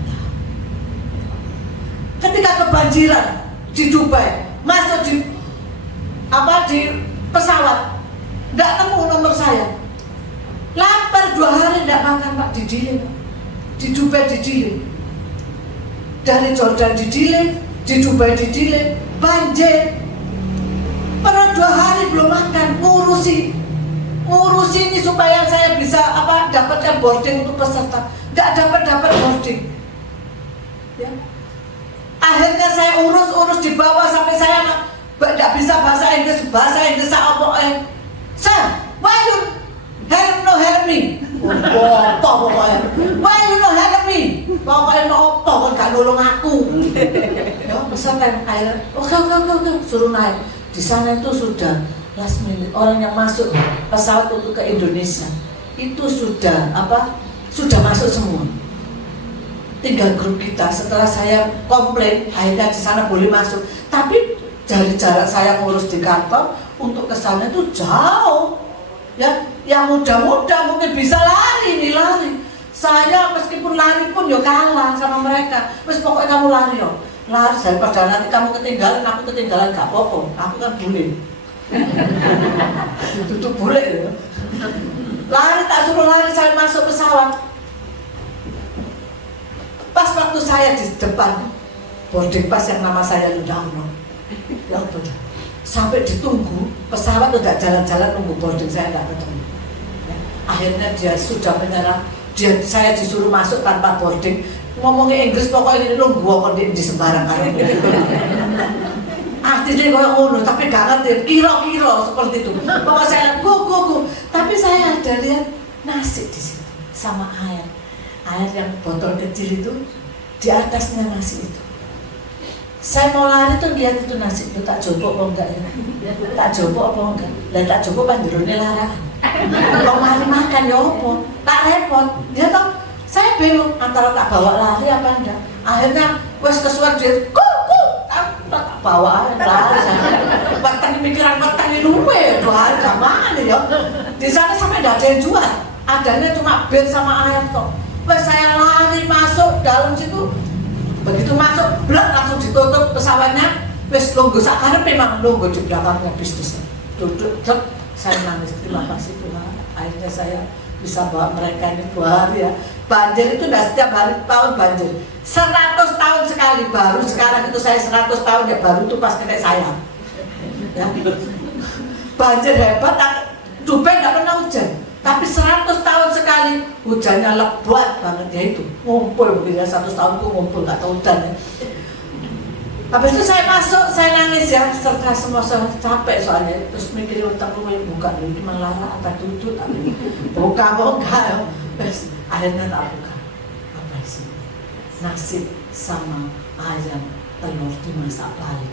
Ketika kebanjiran di Dubai, masuk di pesawat, nggak nemu nomor saya. Lapar 2 hari nggak makan Pak, didiling. Di Dubai didiling, dari Jordan didiling, di Dubai didiling, banjir. Pernah 2 hari belum makan, ngurusi ini supaya saya bisa dapatkan boarding untuk peserta. Nggak dapat boarding. Ya. Akhirnya saya urus di bawah sampai saya nggak bisa bahasa Inggris saya omongin, "Sir, why you help me?" Apa pokoknya? "Why you no help me?" Pokoknya apa kan gak nolong aku. Ya peserta akhirnya, oke, suruh naik. Di sana itu sudah last minute, orang yang masuk pesawat untuk ke Indonesia itu sudah masuk semua. Tinggal grup kita. Setelah saya komplain, akhirnya di sana boleh masuk. Tapi dari jarak saya ngurus di kantor untuk ke sana itu jauh. Ya, yang muda-muda mungkin bisa lari. Saya meskipun lari pun ya kalah sama mereka. Terus pokoknya kamu lari yo. Lari daripada nanti kamu ketinggalan, aku ketinggalan gak apa-apa. Aku kan bule. Tutup bule ya. Lari tak suruh lari, saya masuk pesawat. Pas waktu saya di depan boarding pass yang nama saya Ludauna, ya betul. Sampai ditunggu pesawat udah jalan-jalan nunggu boarding, saya nggak ketemu. Ya, akhirnya dia sudah menyerah. Saya disuruh masuk tanpa boarding. Ngomongnya Inggris pokoknya ini nunggu apa di sembarang karo. Artinya kayak ngono, tapi gak ngerti. Kira-kira seperti itu. Pokoknya saya go. Tapi saya ada lihat nasi di situ sama air yang botol kecil itu, di atasnya nasi itu. Saya mau lari tuh lihat itu nasi itu, tak coba apa enggak ya? Tak coba apa enggak? Lah tak coba panjerone larangan. Kalau mari makan ya apa? Tak repot. Dia tahu, saya bingung antara tak bawa lari apa enggak. Akhirnya wes kesuar dia, tak bawa lari. Batang pikiran luwe, 2 hari gak mana ya. Di sana sampai enggak ada yang jual. Adanya cuma bir sama air kok. Wes saya lari masuk dalam situ, begitu masuk blak langsung ditutup pesawatnya. Wes nunggu sekarang memang nunggu di belakangnya bisnisnya. Duduk, saya nangis, terima kasih Tuhan. Akhirnya saya bisa bawa mereka ini 2 hari ya. Banjir itu tidak setiap hari tahun banjir. 100 tahun sekali, baru sekarang itu saya 100 tahun ya, baru itu pas kena saya. Ya. Banjir hebat, Dubai nggak pernah hujan. Tapi 100 tahun sekali hujannya lebat banget ya, itu ngumpul begini 100 tahun itu ngumpul nggak tahu hujan ya. Habis itu saya masuk, saya nangis ya, serta semua saya capek soalnya. Terus mikir otak gue buka dulu cuma Lara apa tutut tapi buka ya. Terus akhirnya tak buka. Apa sih? Nasi sama ayam telur dimasak Bali.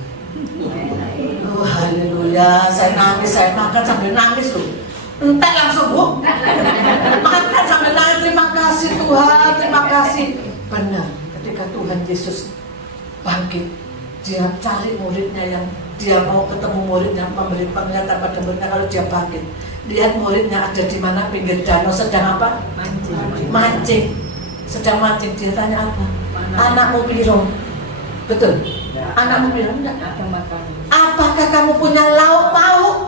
Oh haleluya, saya nangis, saya makan sambil nangis loh. Entek langsung Bu, makan sampai nangis, terima kasih Tuhan, terima kasih. Benar, ketika Tuhan Yesus bangkit, dia cari muridnya yang dia mau ketemu muridnya, memberi penglihatan pada muridnya kalau dia bangkit. Lihat muridnya ada di mana, pinggir danau sedang apa? Mancing. Sedang mancing, dia tanya apa? Anakmu piro? Betul? Anakmu piro? Enggak. Apakah kamu punya lauk pauk?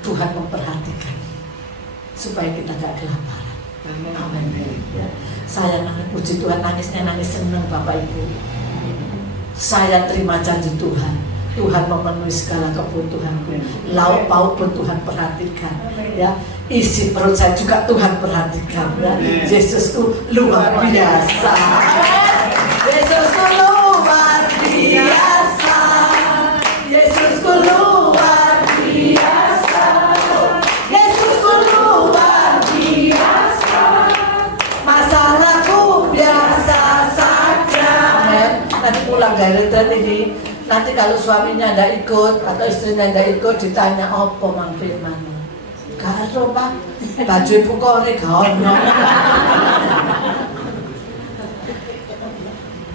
Tuhan memperhatikan supaya kita gak kelaparan. Amin. Ya. Saya nangis, puji Tuhan, nangisnya nangis senang Bapak Ibu. Saya terima janji Tuhan. Tuhan memenuhi segala kebutuhanku. Lauk pauk pun Tuhan perhatikan. Ya, isi perut saya juga Tuhan perhatikan. Ya. Yesusku luar biasa. Yesusku luar biasa. Yesusku luar biasa. Yesusku luar biasa. Masalahku biasa saja. Nanti pulang dari retret ini, nanti kalau suaminya tidak ikut atau istrinya tidak ikut, ditanya apa Mang Firman? Karo Pak, baju ibu kore gaono.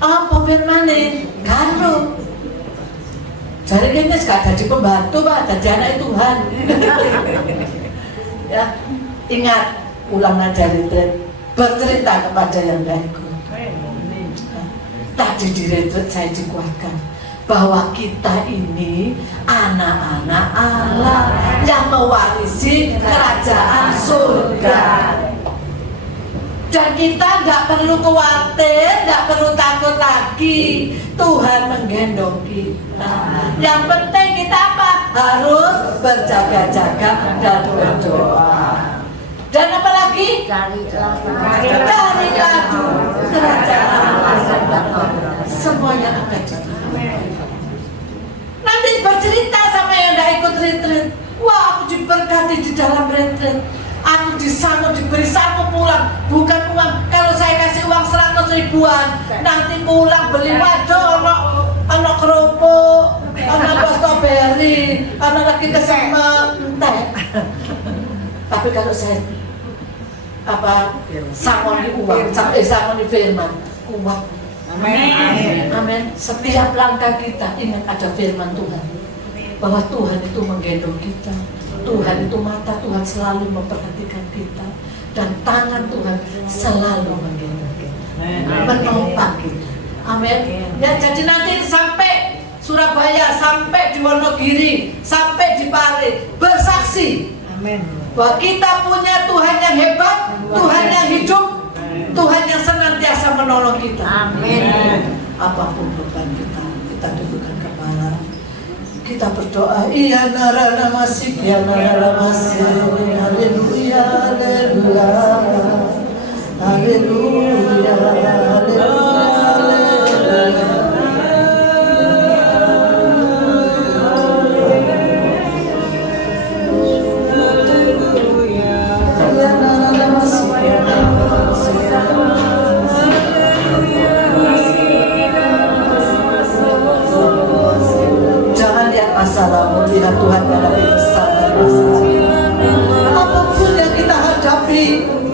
Apa Firman nih? Karo. Jadi kita gak jadi pembantu Pak, jadi anak Tuhan. Ya, ingat pulang dari retret, bercerita kepada yang tidak ikut. Tak tadi di retret saya dikuatkan bahwa kita ini anak-anak Allah yang mewarisi kerajaan surga. Dan kita nggak perlu khawatir, nggak perlu takut lagi. Tuhan menggendong kita. Yang penting kita apa? Harus berjaga-jaga dan berdoa. Dan apa lagi? Carilah dulu kerajaan Allah. Semuanya akan jadi. Nanti bercerita sama yang nggak ikut retreat. Wah, aku diberkati di dalam retreat. Aku disanggup diberi sapu pulang, bukan uang. Kalau saya kasih uang 100 ribuan, nanti pulang beli waduh, anak kerupuk, anak strawberry, anak lagi kesema teh. Tapi kalau saya sangon di uang, sangon di firman, kuat. Amin. Amin. Setiap langkah kita ingat ada firman Tuhan, bahwa Tuhan itu menggendong kita. Tuhan itu mata Tuhan selalu memperhatikan kita, dan tangan Tuhan selalu menggendong kita, menopang kita. Amin. Ya, jadi nanti sampai Surabaya, sampai di Wonogiri, sampai di Pare bersaksi. Amin. Bahwa kita punya Tuhan yang hebat, Tuhan yang hidup, Tuhan yang senantiasa menolong kita. Amin. Apapun beban kita dudukkan kepala. Kita berdoa, iya nara masih, iya nara masih, haleluya, haleluya, haleluya, haleluya. Masalahmu, lihat Tuhan yang lebih besar dari masalah. Apapun yang kita hadapi,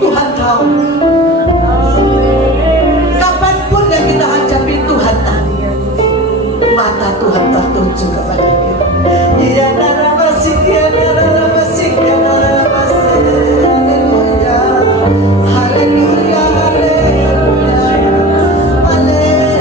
Tuhan tahu. Kapanpun yang kita hadapi, Tuhan tahu. Mata Tuhan tertuju kepada kita. Ya nara masih, ya nara masih, ya nara masih. Haleluya, haleluya, haleluya, haleluya.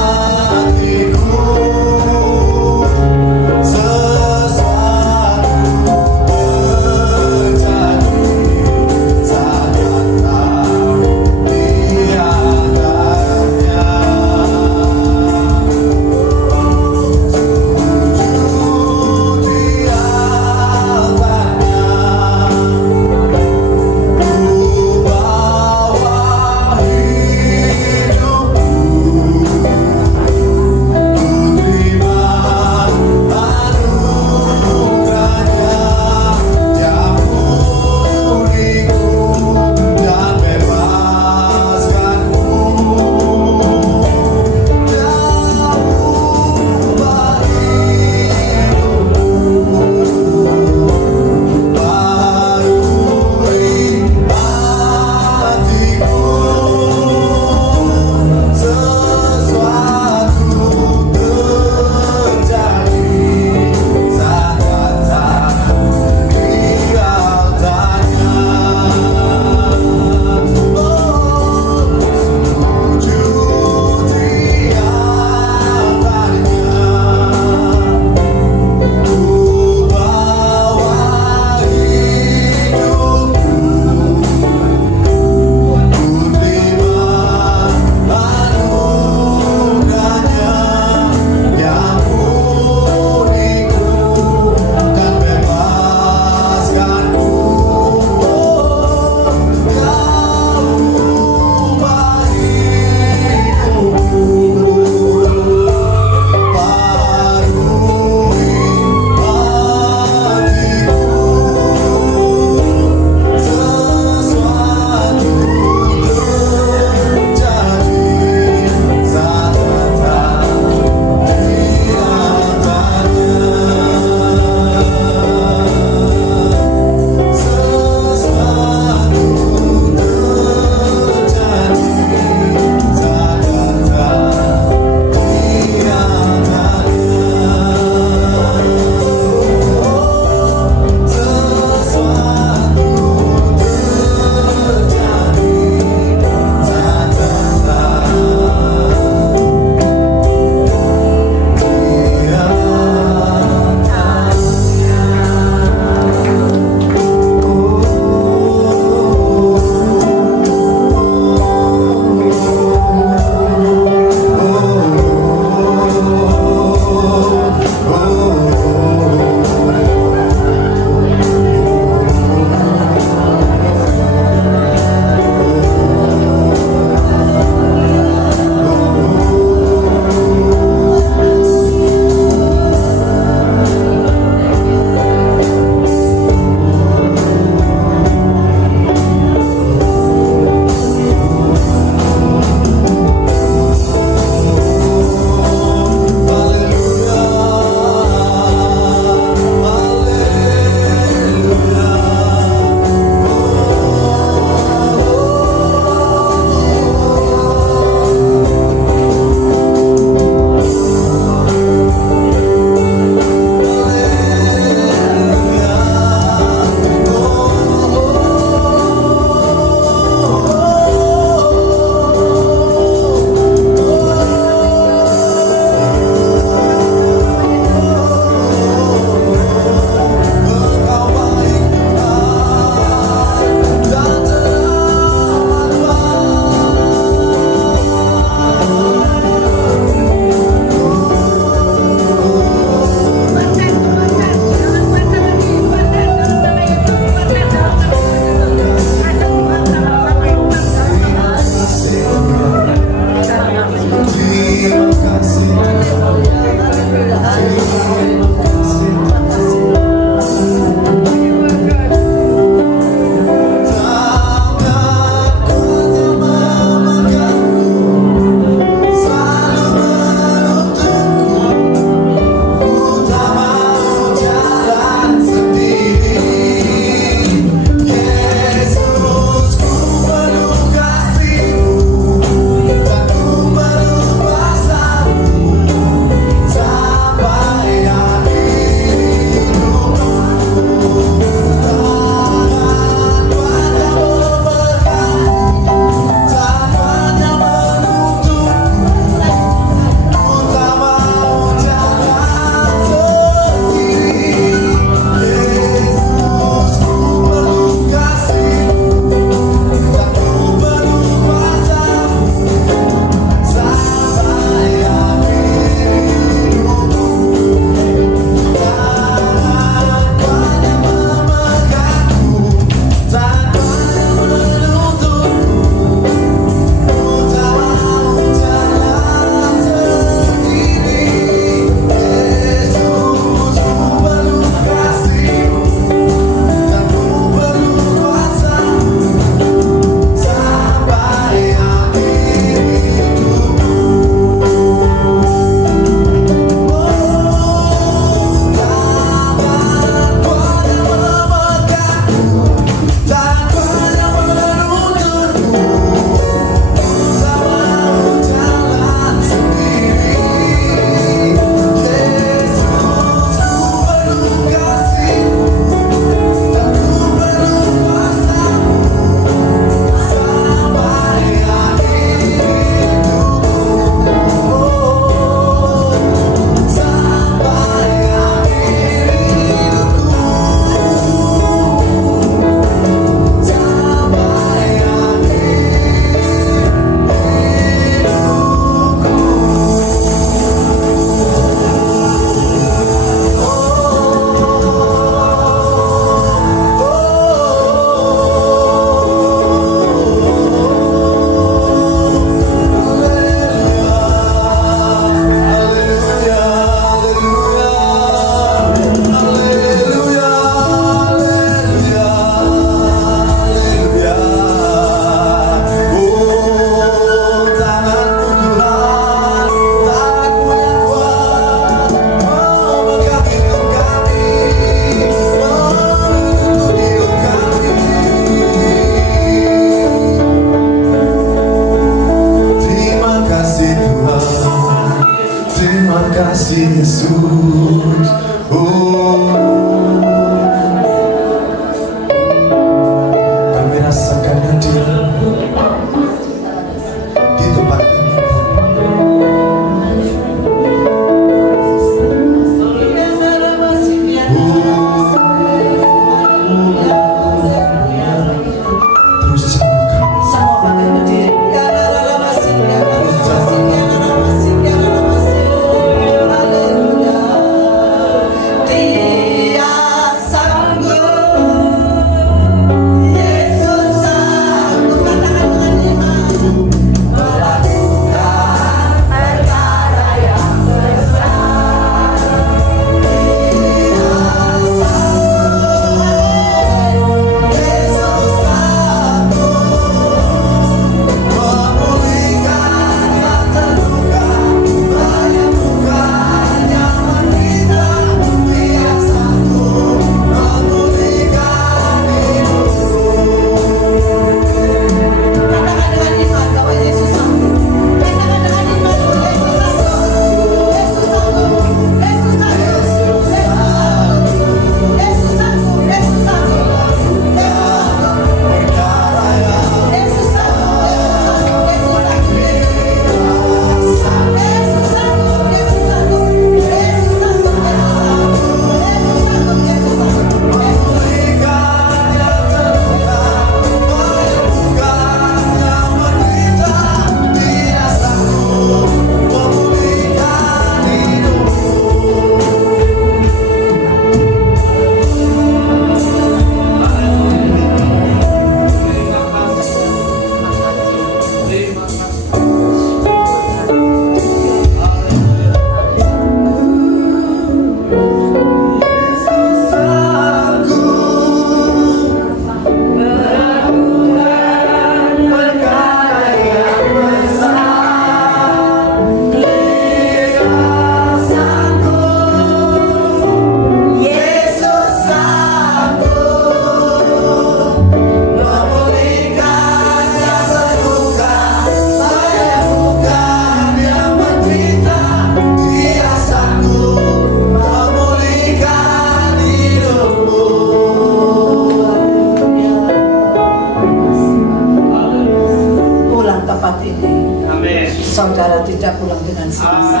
saudara tidak pulang dengan sia-sia.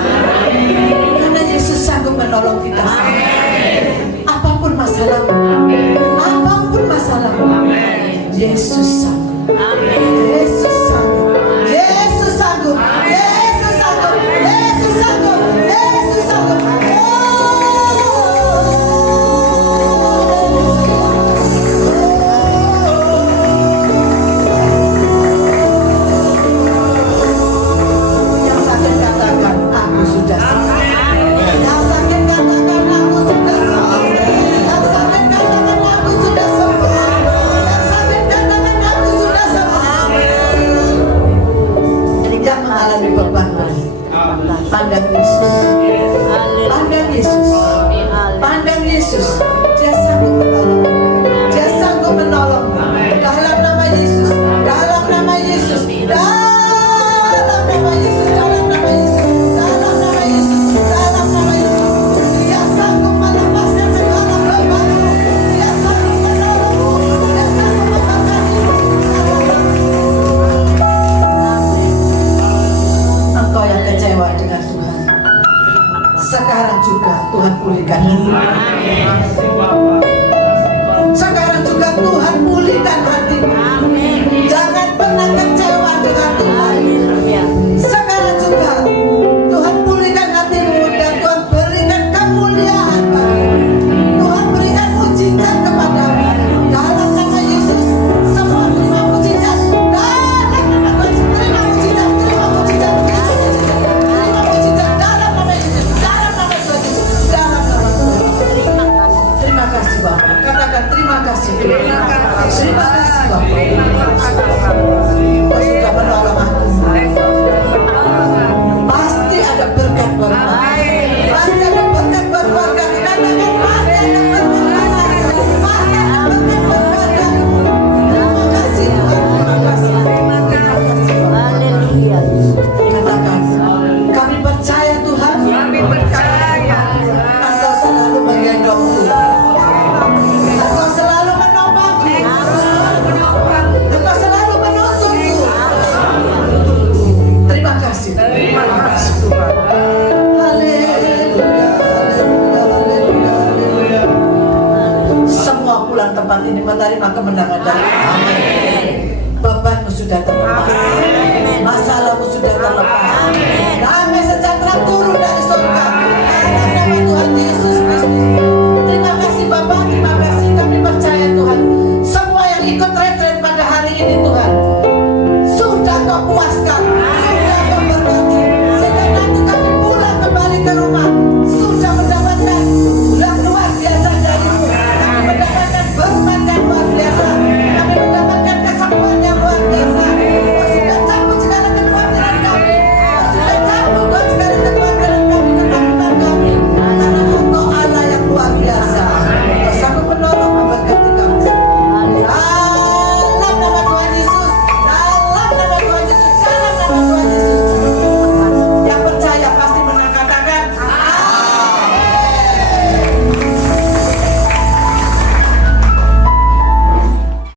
Karena Yesus sanggup menolong kita semua. Apapun masalahmu, apapun masalahmu, Yesus sanggup. Yesus sanggup. Yesus sanggup. Yesus sanggup. Yesus sanggup. Yesus sanggup. Yang sakit katakan, aku sudah sembuh. Yang sakit katakan, aku sudah sembuh. Yang sakit katakan, aku sudah sembuh. Yang sakit katakan, aku sudah sembuh. Yang mengalami beban berat, pandang Yesus. Pandang Yesus. Pandang Yesus. Dia sanggup menolong. Dia sanggup menolong. Dalam nama Yesus. Dalam nama Yesus. Dalam nama Yesus. Dalam nama Yesus. Dalam nama Yesus. Dalam nama Yesus. Dia sanggup melepaskan segala beban. Dia sanggup menolongmu. Dia sanggup memberkatimu. Engkau yang kecewa dengan Tuhan, sekarang juga Tuhan pulihkan hatimu. Sekarang juga Tuhan pulihkan hatimu. Jangan pernah kecewa dengan Tuhan. Sekarang juga Tuhan pulihkan hatimu dan Tuhan berikan kemuliaan bagimu. Tuhan berikan mujizat kepadamu. Dalam nama Yesus, semua terima mujizat. Dalam nama Yesus, terima mujizat, terima mujizat, terima mujizat. Dalam nama Yesus, dalam nama Yesus, dalam nama Yesus. Terima kasih Bapak. Katakan terima kasih. Terima kasih Bapak. Kau sudah menolong aku. Pasti ada berkat buat aku. Pasti ada berkat buat keluarga. Katakan pasti ada berkat buat aku. Pasti ada berkat buat keluarga. Terima kasih Tuhan. Terima kasih. Terima kasih Bapak. Katakan, kami percaya Tuhan. Engkau selalu menggendongku. Engkau selalu menopangku. Engkau selalu menuntunku. Terima kasih. Terima kasih Tuhan. Haleluya, haleluya, haleluya, haleluya. Semua pulang tempat ini menerima kemenangan dari Tuhan. Bebanmu sudah terlepas. Masalahmu sudah terlepas. Damai sejahtera turun dari surga. Dalam nama Tuhan Yesus Kristus. Terima kasih Bapak, terima kasih, kami percaya Tuhan. Semua yang ikut